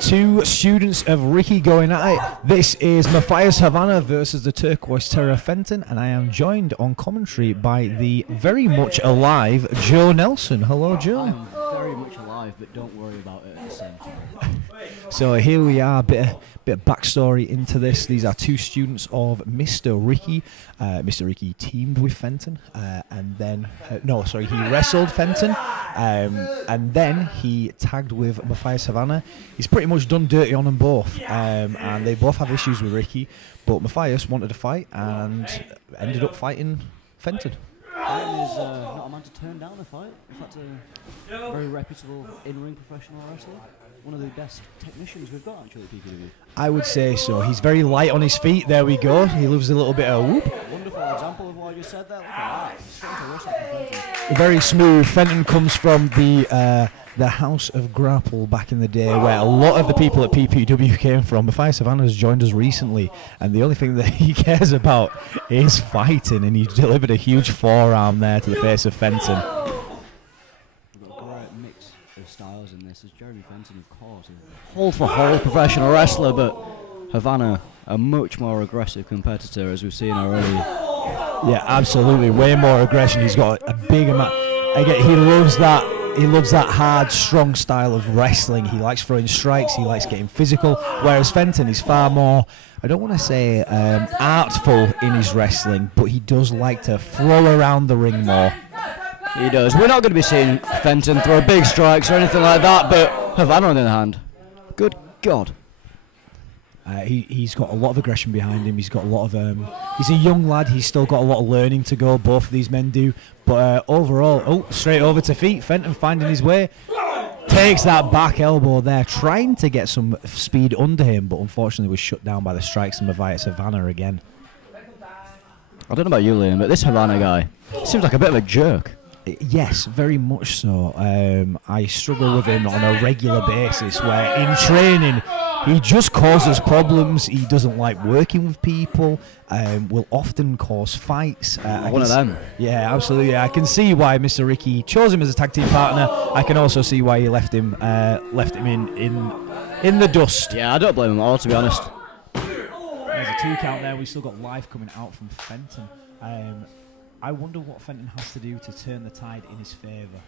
Two students of Ricky going at it. This is Mathius Havana versus the Turquoise Terror Fenton, and I am joined on commentary by the very much alive Joe Nelson. Hello, Joe. I'm very much alive, but don't worry about it at the same time. So here we are, bit of backstory into this. These are two students of Mr. Ricky. Mr. Ricky teamed with Fenton, and then he wrestled Fenton, and then he tagged with Mathius Havana. He's pretty much done dirty on them both, and they both have issues with Ricky. But Mathius wanted to fight and ended up fighting Fenton. Caine is not a man to turn down a fight. In fact, a very reputable in-ring professional wrestler. One of the best technicians we've got, actually, at PPW. I would say so. He's very light on his feet. There we go. He loves a little bit of whoop. Wonderful example of what I just said there. Look at that. Straight to wrestle from Fenton. Very smooth. Fenton comes from the House of Grapple back in the day, where a lot of the people at PPW came from. Mathius Havana has joined us recently, and the only thing that he cares about is fighting, and he delivered a huge forearm there to the face of Fenton. We've got a great mix of styles in this. As Jeremy Fenton, of course, a hold-for-hold professional wrestler, but Havana, a much more aggressive competitor, as we've seen already. Yeah, absolutely. Way more aggression. He's got a big amount. Again, he loves that. He loves that hard, strong style of wrestling. He likes throwing strikes. He likes getting physical. Whereas Fenton is far more, I don't want to say artful in his wrestling, but he does like to throw around the ring more. He does. We're not going to be seeing Fenton throw big strikes or anything like that, but Havana on the other hand, good God. He's got a lot of aggression behind him. He's got a lot of. He's a young lad. He's still got a lot of learning to go. Both of these men do. But overall, straight over to feet. Fenton finding his way. Takes that back elbow there, trying to get some speed under him, but unfortunately was shut down by the strikes of Mathius Havana again. I don't know about you, Liam, but this Havana guy seems like a bit of a jerk. Yes, very much so. I struggle with him on a regular basis, where in training he just causes problems. He doesn't like working with people, will often cause fights. One of them. Yeah, absolutely. I can see why Mr. Ricky chose him as a tag team partner. I can also see why he left him in the dust. Yeah, I don't blame him at all, to be honest. There's a 2 count there. We've still got life coming out from Fenton. I wonder what Fenton has to do to turn the tide in his favour.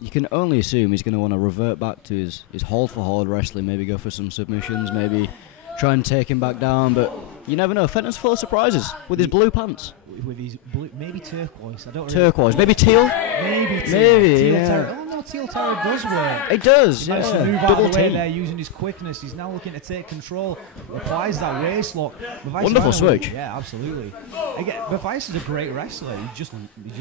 You can only assume he's going to want to revert back to his hold-for-hold wrestling, maybe go for some submissions, maybe try and take him back down, but you never know. Fenton's full of surprises with his blue pants. With his blue, maybe turquoise. I don't turquoise, maybe teal? Maybe teal. Maybe, teal yeah. terror. Oh no, teal terror does work. It does, He managed to move Double out of the way team. there using his quickness. He's now looking to take control. Applies that waist lock. Wonderful switch. Yeah, absolutely. Again, Mathius is a great wrestler. He just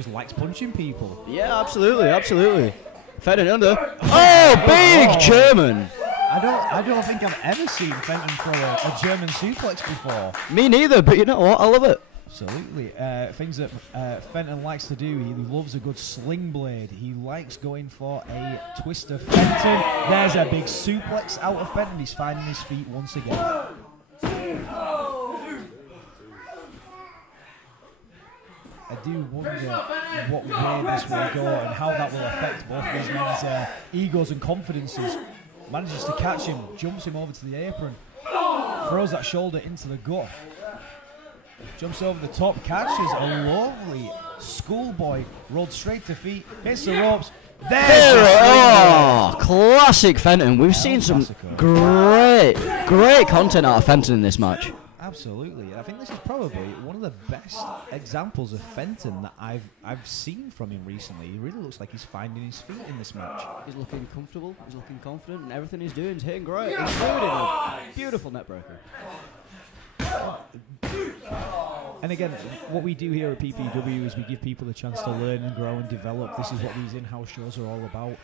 likes punching people. Yeah, absolutely, absolutely. Fenton under. Oh, big German. I don't think I've ever seen Fenton throw a German suplex before. Me neither, but you know what? I love it. Absolutely. Things that Fenton likes to do. He loves a good sling blade. He likes going for a twister. Fenton. There's a big suplex out of Fenton. He's finding his feet once again. I do wonder what way this will go and how that will affect both these men's egos and confidences. Manages to catch him, jumps him over to the apron, throws that shoulder into the gut, jumps over the top, catches a lovely schoolboy, rolled straight to feet, hits the ropes. Oh, classic Fenton. We've seen some great content out of Fenton in this match. Absolutely. I think this is probably one of the best examples of Fenton that I've seen from him recently. He really looks like he's finding his feet in this match. He's looking comfortable, he's looking confident, and everything he's doing is hitting great, including a beautiful neckbreaker. And again, what we do here at PPW is we give people a chance to learn and grow and develop. This is what these in-house shows are all about.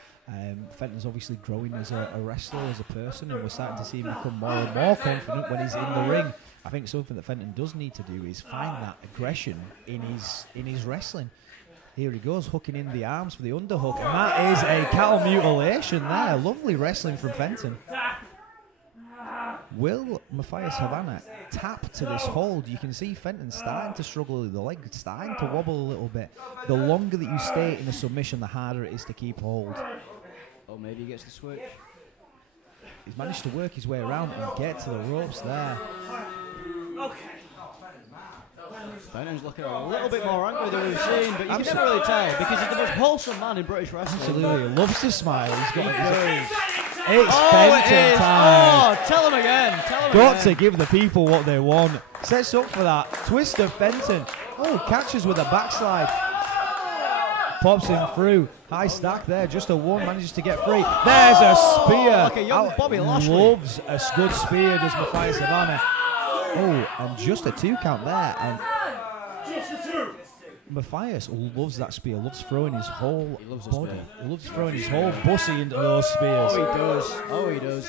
Fenton's obviously growing as a wrestler, as a person, and we're starting to see him become more and more confident when he's in the ring. I think something that Fenton does need to do is find that aggression in his wrestling. Here he goes, hooking in the arms for the underhook, and that is a cattle mutilation there. Lovely wrestling from Fenton. Will Mathius Havana tap to this hold? You can see Fenton starting to struggle with the leg, starting to wobble a little bit. The longer that you stay in a submission, the harder it is to keep hold. Oh, maybe he gets the switch. He's managed to work his way around and get to the ropes there. Fenton's looking a little bit more angry than we've seen, but you can never really tell because he's the most wholesome man in British wrestling. Absolutely, he loves to smile. He's got It's Oh, Fenton it is. time. Oh, tell him again. Tell him Got again. to give the people what they want. Sets up for that. Twist of Fenton. Oh, catches with a backslide. Pops him through. High stack there. Just a one. Manages to get free. There's a spear. like a young Bobby Lashley. Loves a good spear, does Mathius Havana. Oh, and just a 2 count there. And Mathius loves that spear, loves throwing his whole body. He loves throwing his whole pussy into those spears. Oh, he does. Oh, he does.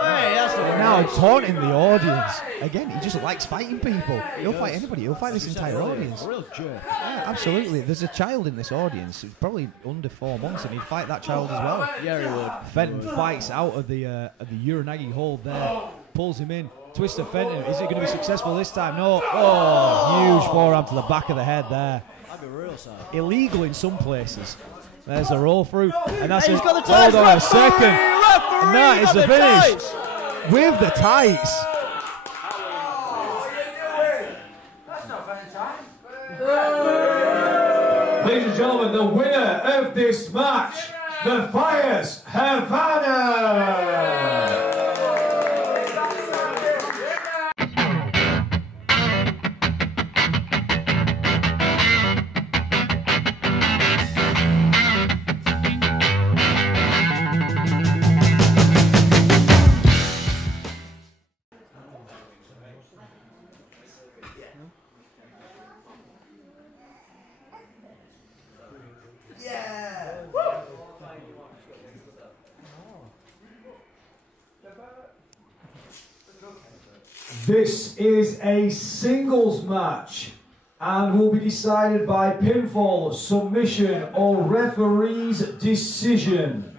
Hey, that's And now taunting the audience. Again, he just likes fighting people. He'll fight anybody. He'll fight this entire audience. A real jerk. Yeah, absolutely. There's a child in this audience who's probably under 4 months, and he'd fight that child as well. Yeah, he would. Fenton fights out of the Uranagi hold there, pulls him in. Twist of Fenton. Is it going to be successful this time? No. Oh, huge forearm to the back of the head there. That'd be real sad. Illegal in some places. There's a roll through, and that's He's it. got the tights. Hold on a second. Referee, And that is the finish. tights. With the tights. Ladies and gentlemen, the winner of this match, Mathius Havana. This is a singles match and will be decided by pinfall, submission or referee's decision.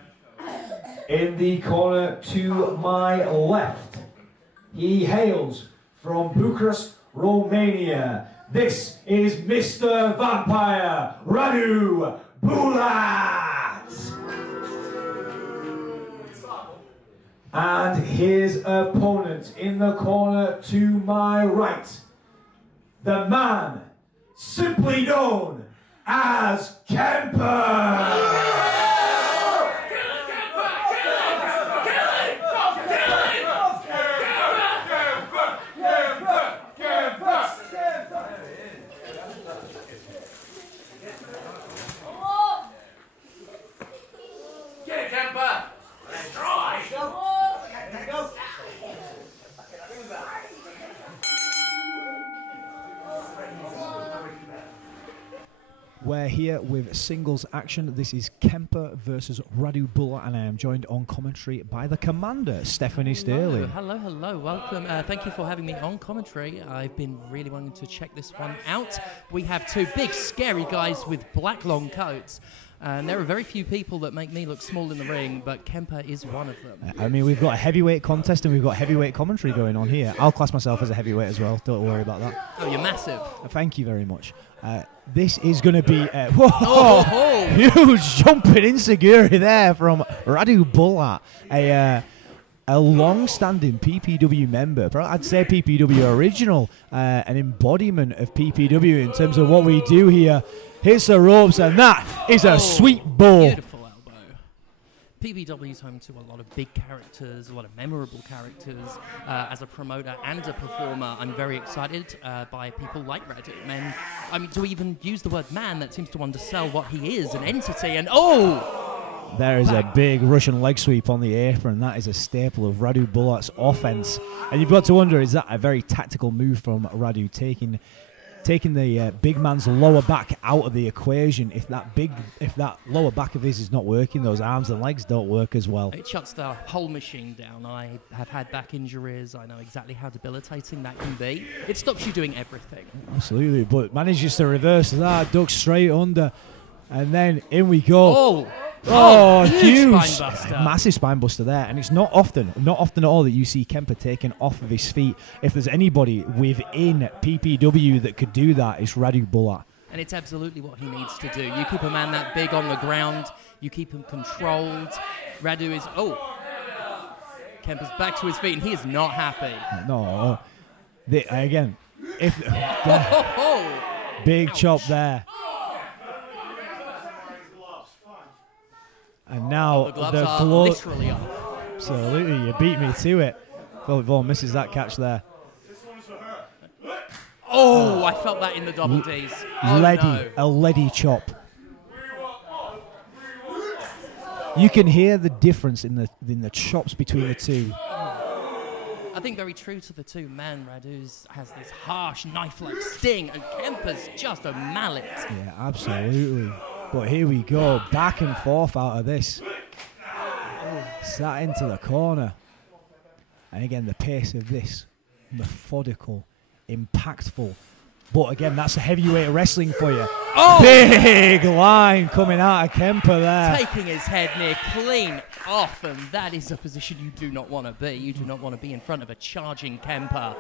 In the corner to my left, he hails from Bucharest, Romania. This is Mr. Vampire, Radu Bulat. And his opponent in the corner to my right, the man simply known as KEMPER. We're here with singles action. This is KEMPER versus Radu Bulat, and I am joined on commentary by the commander, Stephanie Sterling. Hello, hello, welcome. Thank you for having me on commentary. I've been really wanting to check this one out. We have two big, scary guys with black long coats. And there are very few people that make me look small in the ring, but KEMPER is one of them. I mean, we've got a heavyweight contest and we've got heavyweight commentary going on here. I'll class myself as a heavyweight as well. Don't worry about that. Oh, you're massive. Thank you very much. This is going to be huge jumping insecurity there from Radu Bulat, a long-standing PPW member. I'd say PPW original, an embodiment of PPW in terms of what we do here. Hits the ropes, and that is a sweet ball. Beautiful elbow. PPW is home to a lot of big characters, a lot of memorable characters. As a promoter and a performer, I'm very excited by people like Radu. And I mean, to even use the word man, that seems to undersell what he is, an entity. And there is a big Russian leg sweep on the apron. That is a staple of Radu Bulat's offense. And you've got to wonder, is that a very tactical move from Radu, taking the big man's lower back out of the equation? If that lower back of his is not working, those arms and legs don't work as well. It shuts the whole machine down. I have had back injuries. I know exactly how debilitating that can be. It stops you doing everything. Absolutely, but manages to reverse that, duck straight under, and then in we go. Huge spinebuster. Massive spine buster there, and it's not often at all that you see KEMPER taken off of his feet. If there's anybody within PPW that could do that, it's Radu Bulat. And it's absolutely what he needs to do. You keep a man that big on the ground, you keep him controlled. Radu is, KEMPER's back to his feet, and he is not happy. No, again, big chop there. And now the gloves are literally off. Absolutely, you beat me to it. Philip Vaughan misses that catch there. I felt that in the double Ds. A leady chop. You can hear the difference in the chops between the two. I think very true to the two men. Radu has this harsh knife-like sting, and KEMPER's just a mallet. Yeah, absolutely. But here we go, back and forth out of this. Sat into the corner. And again, the pace of this, methodical, impactful. But again, that's a heavyweight wrestling for you. Big line coming out of KEMPER there. Taking his head near clean off, and that is a position you do not want to be. You do not want to be in front of a charging KEMPER.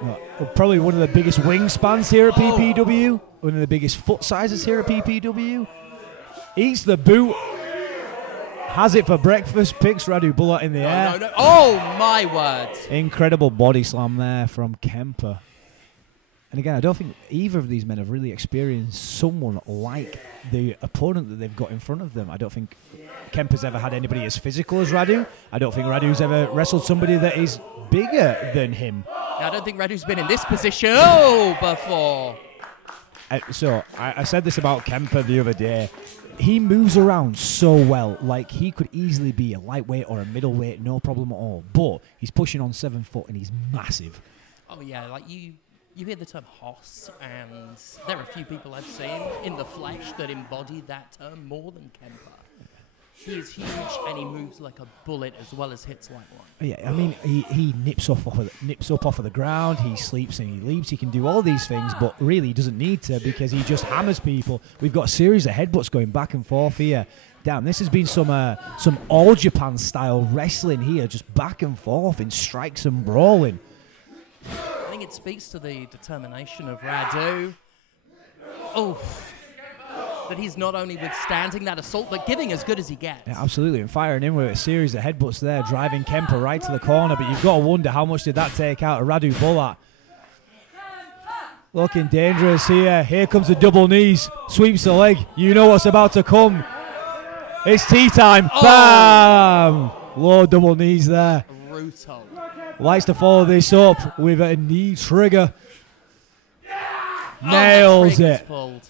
Probably one of the biggest wingspans here at PPW. One of the biggest foot sizes here at PPW. Eats the boot, has it for breakfast, picks Radu Bulat in the air. No. Oh, my word. Incredible body slam there from KEMPER. And again, I don't think either of these men have really experienced someone like the opponent that they've got in front of them. I don't think KEMPER's ever had anybody as physical as Radu. I don't think Radu's ever wrestled somebody that is bigger than him. I don't think Radu's been in this position before. So I said this about KEMPER the other day. He moves around so well, like he could easily be a lightweight or a middleweight, no problem at all. But he's pushing on 7 foot and he's massive. Oh yeah, like you hear the term hoss, and there are a few people I've seen in the flesh that embody that term more than KEMPER. He is huge and he moves like a bullet as well as hits like one. Yeah, I mean, he nips up off of the ground, he sleeps and he leaps, he can do all these things, but really he doesn't need to because he just hammers people. We've got a series of headbutts going back and forth here. Damn, this has been some All Japan style wrestling here, just back and forth in strikes and brawling. I think it speaks to the determination of Radu. That he's not only withstanding that assault, but giving as good as he gets. Yeah, absolutely, and firing in with a series of headbutts there, driving KEMPER right to the corner, but you've got to wonder how much did that take out of Radu Bulat. Looking dangerous here. Here comes the double knees. Sweeps the leg. You know what's about to come. It's tea time. Bam! Low double knees there. Brutal. Likes to follow this up with a knee trigger. Nails it. Pulled.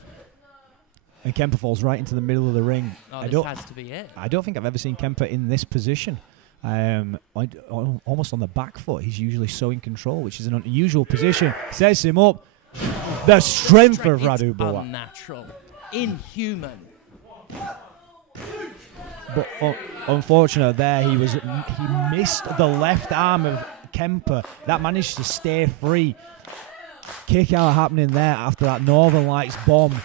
And KEMPER falls right into the middle of the ring. This has to be it. I don't think I've ever seen KEMPER in this position. Almost on the back foot. He's usually so in control, which is an unusual position. Sets him up. The strength of Radu Bulat. Unnatural. inhuman. But unfortunately there, he missed the left arm of KEMPER. That managed to stay free. Kick out happening there after that Northern Lights bomb.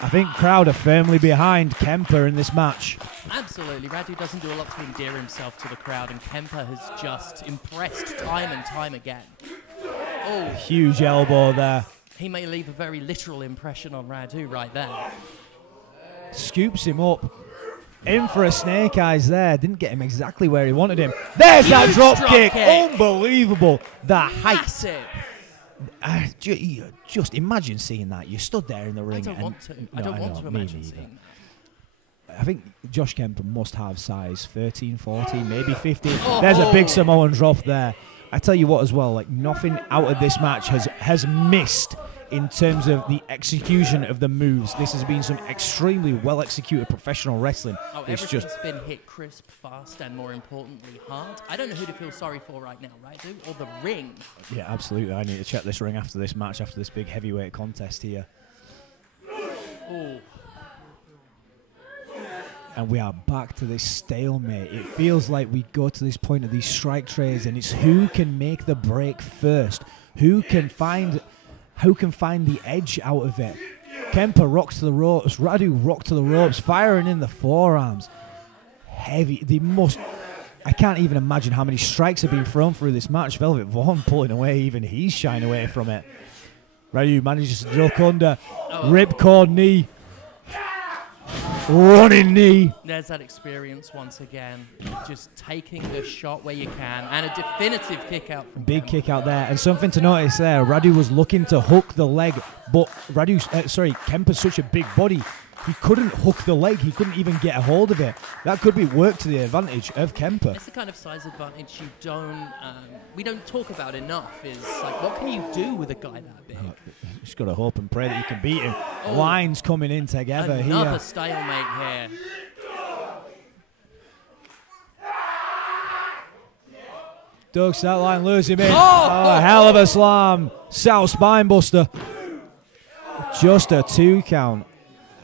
I think crowd are firmly behind KEMPER in this match. Absolutely. Radu doesn't do a lot to endear himself to the crowd, and KEMPER has just impressed time and time again. Oh, huge elbow there. He may leave a very literal impression on Radu right there. Scoops him up. In for a snake eyes there. Didn't get him exactly where he wanted him. There's that drop kick. Unbelievable. The height. Massive. Just imagine seeing that. You stood there in the ring. I don't want to. I don't want to imagine seeing that. I think Josh KEMPER must have size 13, 14, maybe 15. There's a big Samoan drop there. I tell you what as well, like nothing out of this match has missed in terms of the execution of the moves. This has been some extremely well executed professional wrestling. Oh, everything's been hit crisp, fast, and more importantly, hard. I don't know who to feel sorry for right now, Radu, or the ring. Yeah, absolutely. I need to check this ring after this match, after this big heavyweight contest here. Ooh. And we are back to this stalemate. It feels like we go to this point of these strike trays, and it's who can make the break first, who can find the edge out of it. KEMPER rocks to the ropes, Radu rock to the ropes, firing in the forearms. Heavy. I can't even imagine how many strikes have been thrown through this match. Velvet Vaughn pulling away, even he's shying away from it. Radu manages to duck under. Ripcord knee. Running knee. There's that experience once again. Just taking the shot where you can, and a definitive kick out. Big kick out there, and something to notice there. Radu was looking to hook the leg, but KEMPER's such a big body. He couldn't hook the leg. He couldn't even get a hold of it. That could be work to the advantage of KEMPER. It's the kind of size advantage we don't talk about enough. Is like, what can you do with a guy that big? Just got to hope and pray that you can beat him. Lines coming in together here. Another stalemate here. Ducks that line, lures him in. Oh, hell of a slam. South spine buster. Just a 2 count.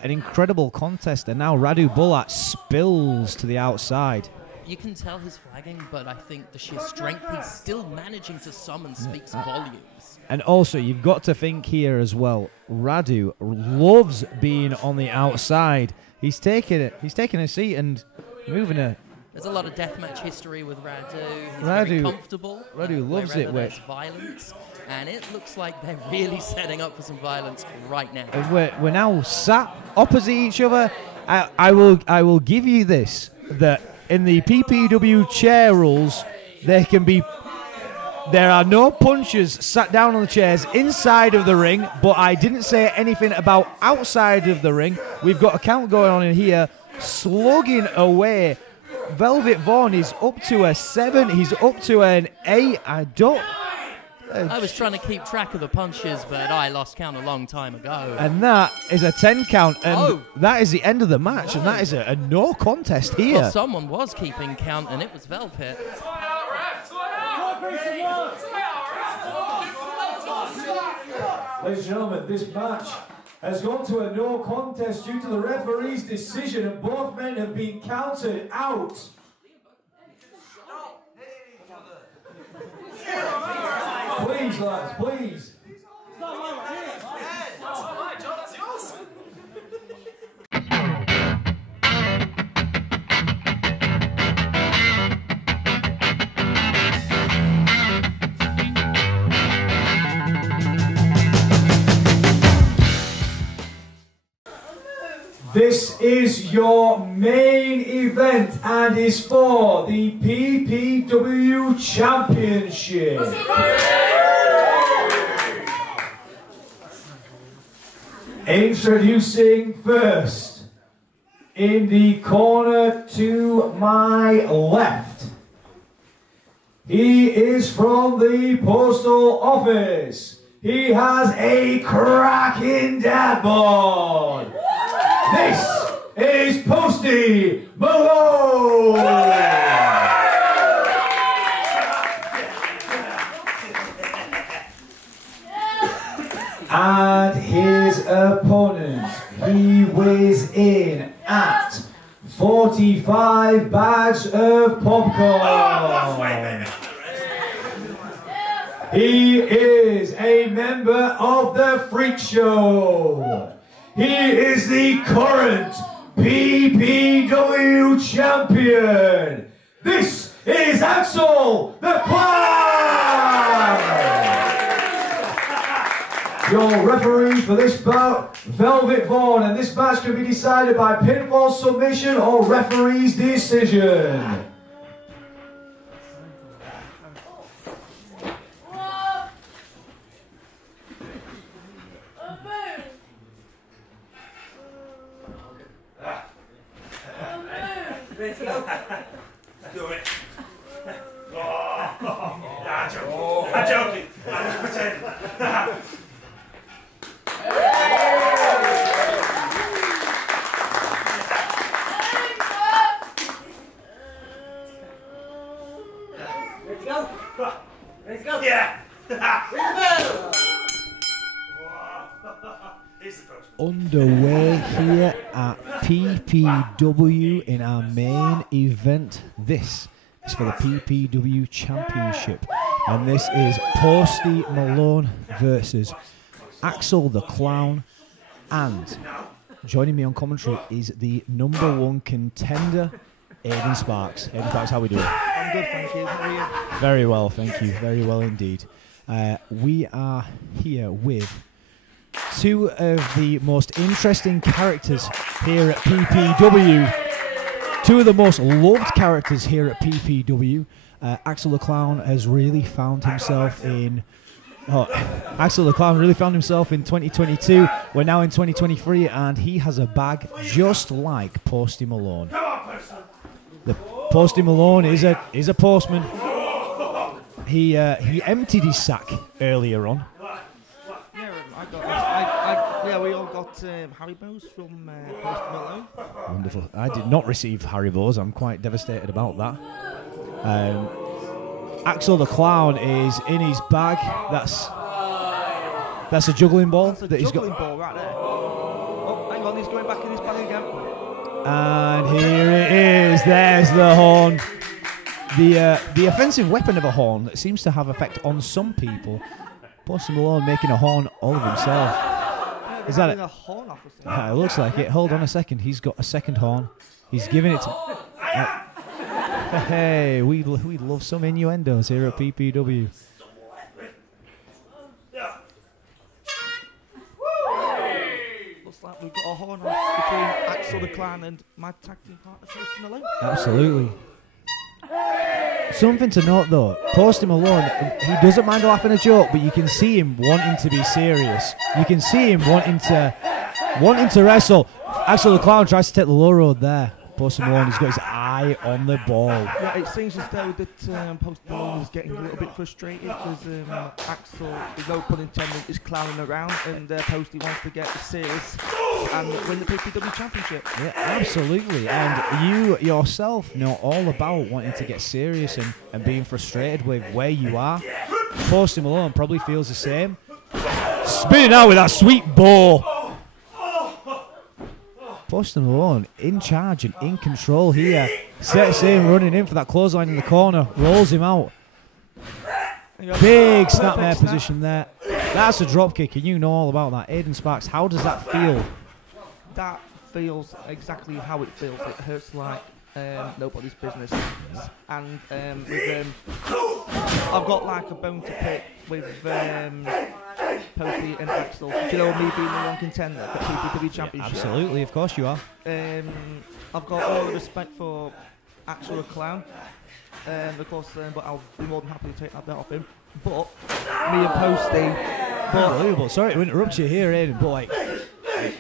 An incredible contest, and now Radu Bulat spills to the outside. You can tell he's flagging, but I think the sheer strength he's still managing to summon speaks volumes. And also, you've got to think here as well, Radu loves being on the outside. He's taking it. He's taking a seat and moving it. There's a lot of deathmatch history with Radu. He's Radu, very comfortable. Radu loves it with violence, and it looks like they're really setting up for some violence right now. And we're now sat opposite each other. I will give you this, that in the PPW chair rules, there are no punchers sat down on the chairs inside of the ring, but I didn't say anything about outside of the ring. We've got a count going on in here, slugging away. Velvet Vaughn is up to a 7. He's up to an 8. I was trying to keep track of the punches, but I lost count a long time ago. And that is a 10 count, and that is the end of the match, and that is a no contest here. Well, someone was keeping count, and it was Velvet. Ladies and gentlemen, this match has gone to a no contest due to the referee's decision, and both men have been counted out. Please, lads, please. This is your main event and is for the PPW Championship. Introducing first, in the corner to my left, he is from the postal office. He has a cracking dad bod. This is Postie Malone. And his opponent, he 5 bags of popcorn. He is a member of the Freak Show. He is the current PPW champion. This is Axel the Clown. Your referee for this bout, Velvet Vaughn, and this match can be decided by pinfall submission or referee's decision. Let's go. Let's do it. I'm joking. I'm joking. I'm just pretending. Let's go. Let's go. Yeah. Underway here at PPW in our main event. This is for the PPW Championship, and this is Postie Malone versus Axel the Clown, and joining me on commentary is the #1 contender, Aiden Sparks. Aiden Sparks, how are we doing? I'm good, thank you. How are you? Very well, thank you. Very well indeed. We are here with two of the most interesting characters here at PPW. Two of the most loved characters here at PPW. Axel the Clown has really found himself in... Axel the Clown really found himself in 2022. We're now in 2023, and he has a bag just like Postie Malone. The Postie Malone is a postman. He emptied his sack earlier on. Yeah, we all got Haribos from Postie Malone. Wonderful. I did not receive Haribos. I'm quite devastated about that. Axel the Clown is in his bag. That's a juggling ball. That's a juggling ball right there. Oh, hang on, he's going back in his bag again. And here it is. There's the horn. The offensive weapon of a horn that seems to have effect on some people. Postie Malone making a horn all of himself. Is that it? A horn off or something. It looks like it. Hold on a second. He's got a second horn. He's giving it to... hey, we love some innuendos here at PPW. Looks like we've got a horn off between Axel the Clown and my tag team partner, Postie Malone. Absolutely. Something to note though, Postie Malone, he doesn't mind laughing a joke, but you can see him wanting to be serious. You can see him wanting to wrestle. Axel the Clown tries to take the low road there. Postie Malone has got his eye on the ball. Yeah, it seems as though that Postie Malone is getting a little bit frustrated because Axel, with no pun intended, is clowning around, and Postie wants to get serious and win the PPW Championship. Yeah, absolutely. And you yourself know all about wanting to get serious and being frustrated with where you are. Postie Malone probably feels the same. Spinning out with that sweet ball. Postie Malone in charge and in control here. Sets in, running in for that clothesline in the corner. Rolls him out. Big snapmare position there. That's a drop kick, and you know all about that. Aiden Sparks, how does that feel? That feels exactly how it feels. It hurts like nobody's business. And I've got like a bone to pick with Postie and Axel. Do you know me being the #1 contender for PPW Championship? Absolutely, of course you are. I've got all the respect for Axel the Clown. Of course, but I'll be more than happy to take that bet off him. But me and Postie, unbelievable. Sorry to interrupt you here, Aiden, but like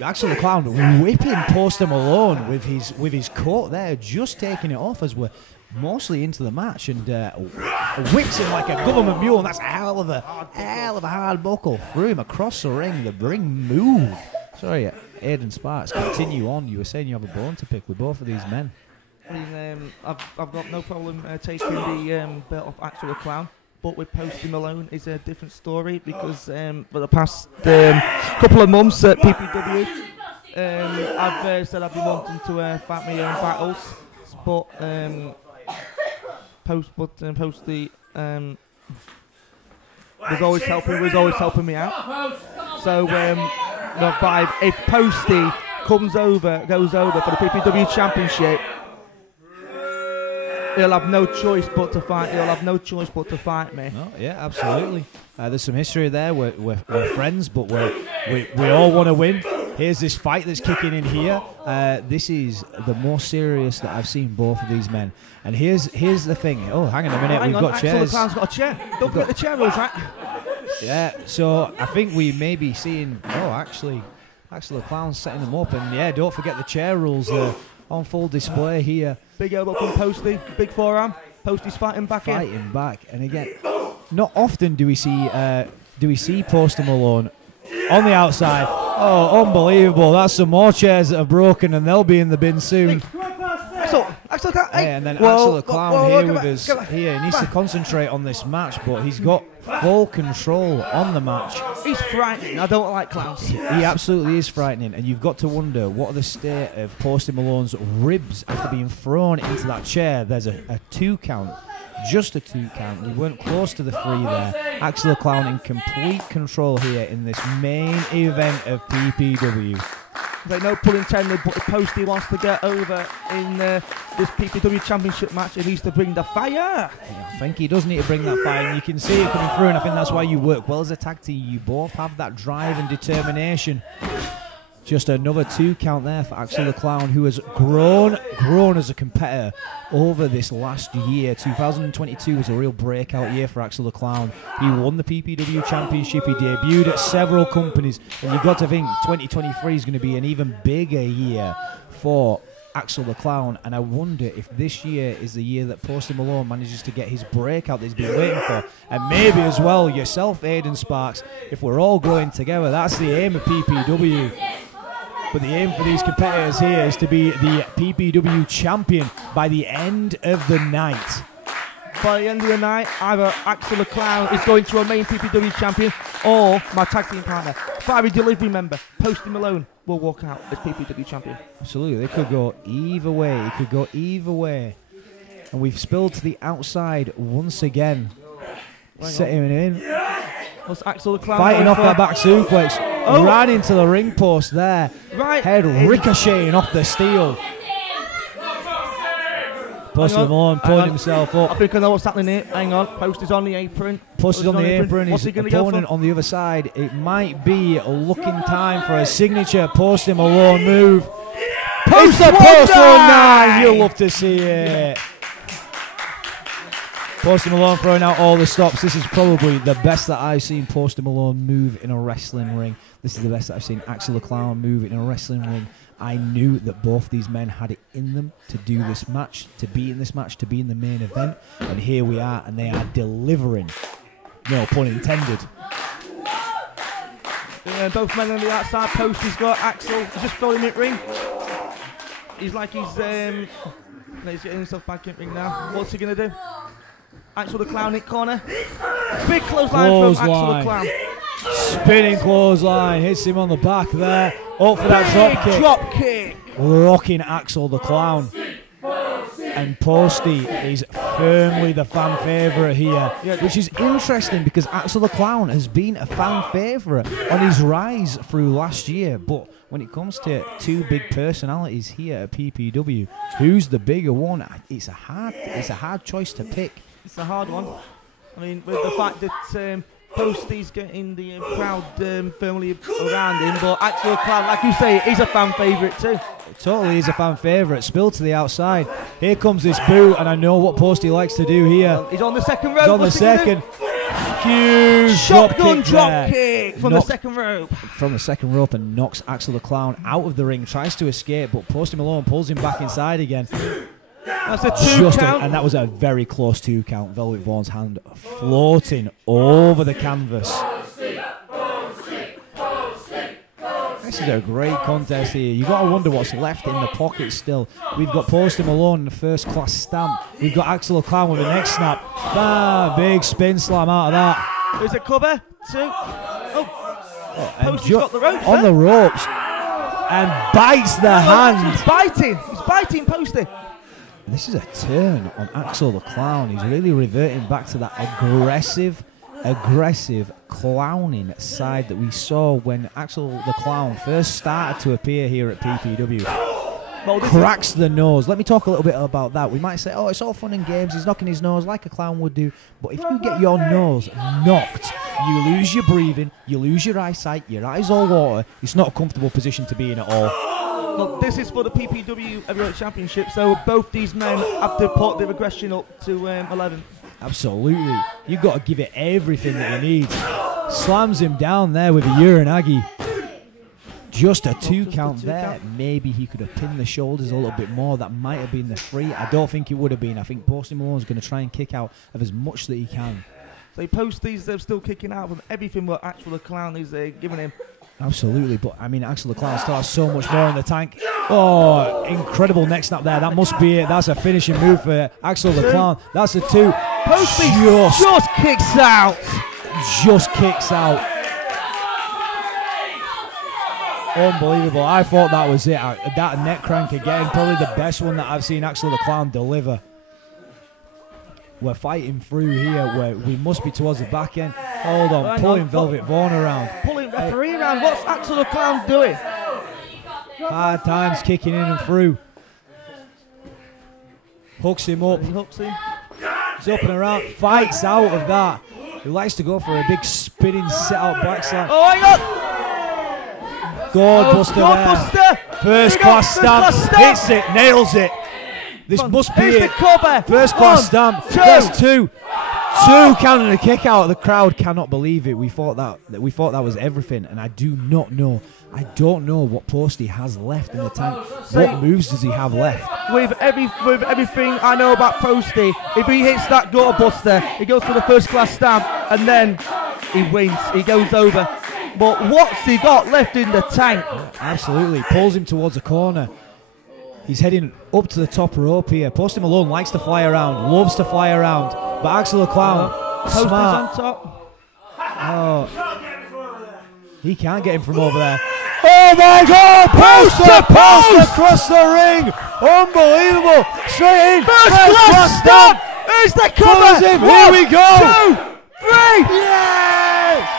Axel the Clown whipping Postie Malone with his coat there, just taking it off as we're mostly into the match, and whips him like a government mule, and that's a hell of a hard buckle. Threw him across the ring. The ring moved. Sorry, Aiden Sparks, continue on. You were saying you have a bone to pick with both of these men. I mean, I've got no problem taking the belt off Axel the Clown, but with Postie Malone is a different story because for the past couple of months at PPW, I've said I've been wanting to fight my own battles, but Postie was always helping me out. So if Postie goes over for the PPW Championship, he'll have no choice but to fight. Me. Oh, yeah, absolutely. There's some history there. We're friends, but we all want to win. Here's this fight that's kicking in here. This is the most serious that I've seen both of these men. And here's the thing. Oh, hang on a minute. We've got chairs. Clown's got a chair. Don't forget the chair rules, right? Yeah. So I think we may be seeing. Oh, actually, the Clown's setting them up. And yeah, don't forget the chair rules on full display here. Big elbow from Postie. Big forearm. Postie's fighting back. And again, not often do we see Postie Malone on the outside. Oh, unbelievable. That's some more chairs that are broken and they'll be in the bin soon. Axel, and then Axel the Clown here with us. Here, he needs to concentrate on this match, but he's got full control on the match. He's frightening. I don't like clowns. He absolutely is frightening, and you've got to wonder what are the state of Postie Malone's ribs after being thrown into that chair. There's a 2 count. Just a 2 count. We weren't close to the 3 there. Axel the Clown in complete control here in this main event of PPW. There's no pun intended, but if Postie wants to get over in this PPW Championship match, he needs to bring the fire. Yeah, I think he does need to bring that fire, and you can see it coming through, and I think that's why you work well as a tag team. You both have that drive and determination. Just another 2 count there for Axel the Clown, who has grown as a competitor over this last year. 2022 was a real breakout year for Axel the Clown. He won the PPW Championship. He debuted at several companies. And you've got to think 2023 is going to be an even bigger year for Axel the Clown. And I wonder if this year is the year that Postie Malone manages to get his breakout that he's been waiting for. And maybe as well yourself, Aiden Sparks, if we're all growing together. That's the aim of PPW. But the aim for these competitors here is to be the PPW champion by the end of the night. By the end of the night, either Axel the Clown is going to remain PPW champion, or my tag team partner, Fiery Delivery member, Postie Malone, will walk out as PPW champion. Absolutely, they could go either way. It could go either way. And we've spilled to the outside once again. Setting him in. What's Axel the Clown fighting off that back suplex. Oh. Ran into the ring post there. Right. Head ricocheting off the steel. Postie Malone pulling himself up. I think I know what's happening here. Hang on. Postie's on the apron. Postie's on the apron. What's His he opponent on the other side. It might be a looking time for a signature Postie Malone move. It's the Post 19! You'll love to see it. Postie Malone throwing out all the stops. This is probably the best that I've seen Postie Malone move in a wrestling ring. This is the best that I've seen Axel the Clown move in a wrestling ring. I knew that both these men had it in them to do this match, to be in this match, to be in the main event. And here we are, and they are delivering. No pun intended. Yeah, both men on the outside. Postie's got Axel. He's just throwing him in ring. He's like he's getting himself back in ring now. What's he going to do? Axel the Clown in corner. Big clothesline from Axel the Clown. Spinning clothesline. Hits him on the back there. Up for that drop kick. Drop kick. Rocking Axel the Clown. And Postie is firmly the fan favourite here. Which is interesting because Axel the Clown has been a fan favourite on his rise through last year. But when it comes to 2 big personalities here at PPW, who's the bigger one? It's a hard choice to pick. It's a hard one. I mean, with the fact that Postie's getting the crowd firmly around him, but Axel the Clown, like you say, he's a fan favourite too. Totally is a fan favourite. Spill to the outside. Here comes this boot, and I know what Postie likes to do here. He's on the second rope. He's on the second. Huge shotgun drop kick from the second rope. From the second rope and knocks Axel the Clown out of the ring. Tries to escape, but Postie Malone pulls him back inside again. That's a 2 count. And that was a very close 2 count. Velvet Vaughn's hand floating over the canvas. This is a great contest here. You've got to wonder what's left in the pocket still. We've got Postie Malone in the first class stamp. We've got Axel the Clown with the neck snap. Big spin slam out of that. There's a cover. 2. Postie's got the ropes. On the ropes. And bites the hand. He's biting. He's biting Postie. this is a turn on Axel the Clown. He's really reverting back to that aggressive clowning side that we saw when Axel the Clown first started to appear here at PPW. Well, cracks the nose. Let me talk a little bit about that. We might say, oh, it's all fun and games. He's knocking his nose like a clown would do. But if you get your nose knocked, you lose your breathing, you lose your eyesight, your eyes all water. It's not a comfortable position to be in at all. Look, this is for the PPW Heavyweight Championship, so both these men have to put their aggression up to 11. Absolutely. You've got to give it everything that he needs. Slams him down there with a Uranagi. Just a two count there. Maybe he could have pinned the shoulders a little bit more. That might have been the free. I don't think it would have been. I think Postie Malone's going to try and kick out of as much that he can. So Postie's still kicking out from everything what Axel the Clown is giving him. Absolutely, but I mean, Axel the Clown still has so much more in the tank. Oh, incredible neck snap there. That must be it. That's a finishing move for Axel the Clown. That's a two. Postie just kicks out. Just kicks out. Unbelievable. I thought that was it. That neck crank again, probably the best one that I've seen Axel the Clown deliver. We're fighting through here where we must be towards the back end. Hold on, pulling Velvet Vaughn around. Pulling referee around. What's Axel the Clown doing? Hard times kicking in and through. Hooks him up. He hooks him. He's up and around. Fights out of that. He likes to go for a big spinning set-out backside. Oh, hang on. God buster there. First class stamp. Hits it. Nails it. This must be it. First class stamp. That's two. Two counting a kick out. The crowd cannot believe it. We thought that was everything, and I do not know. I don't know what Postie has left in the tank. What moves does he have left? With everything I know about Postie, if he hits that gutter buster, he goes for the first class stamp, and then he wins. He goes over. But what's he got left in the tank? Absolutely. Pulls him towards a corner. He's heading up to the top rope here. Postie Malone likes to fly around, loves to fly around. But Axel the Clown, smart. On top. Oh, he can't get him from over there. Oh my God! Post across the ring. Unbelievable. Straight in. First class stamp. Who's the cover? Him. Here we go. 2, 3. Yes!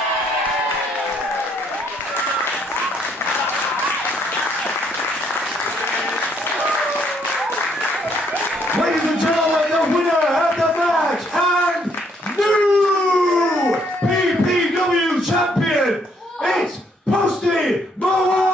Ladies and gentlemen, the winner of the match and new PPW champion, it's Postie Malone!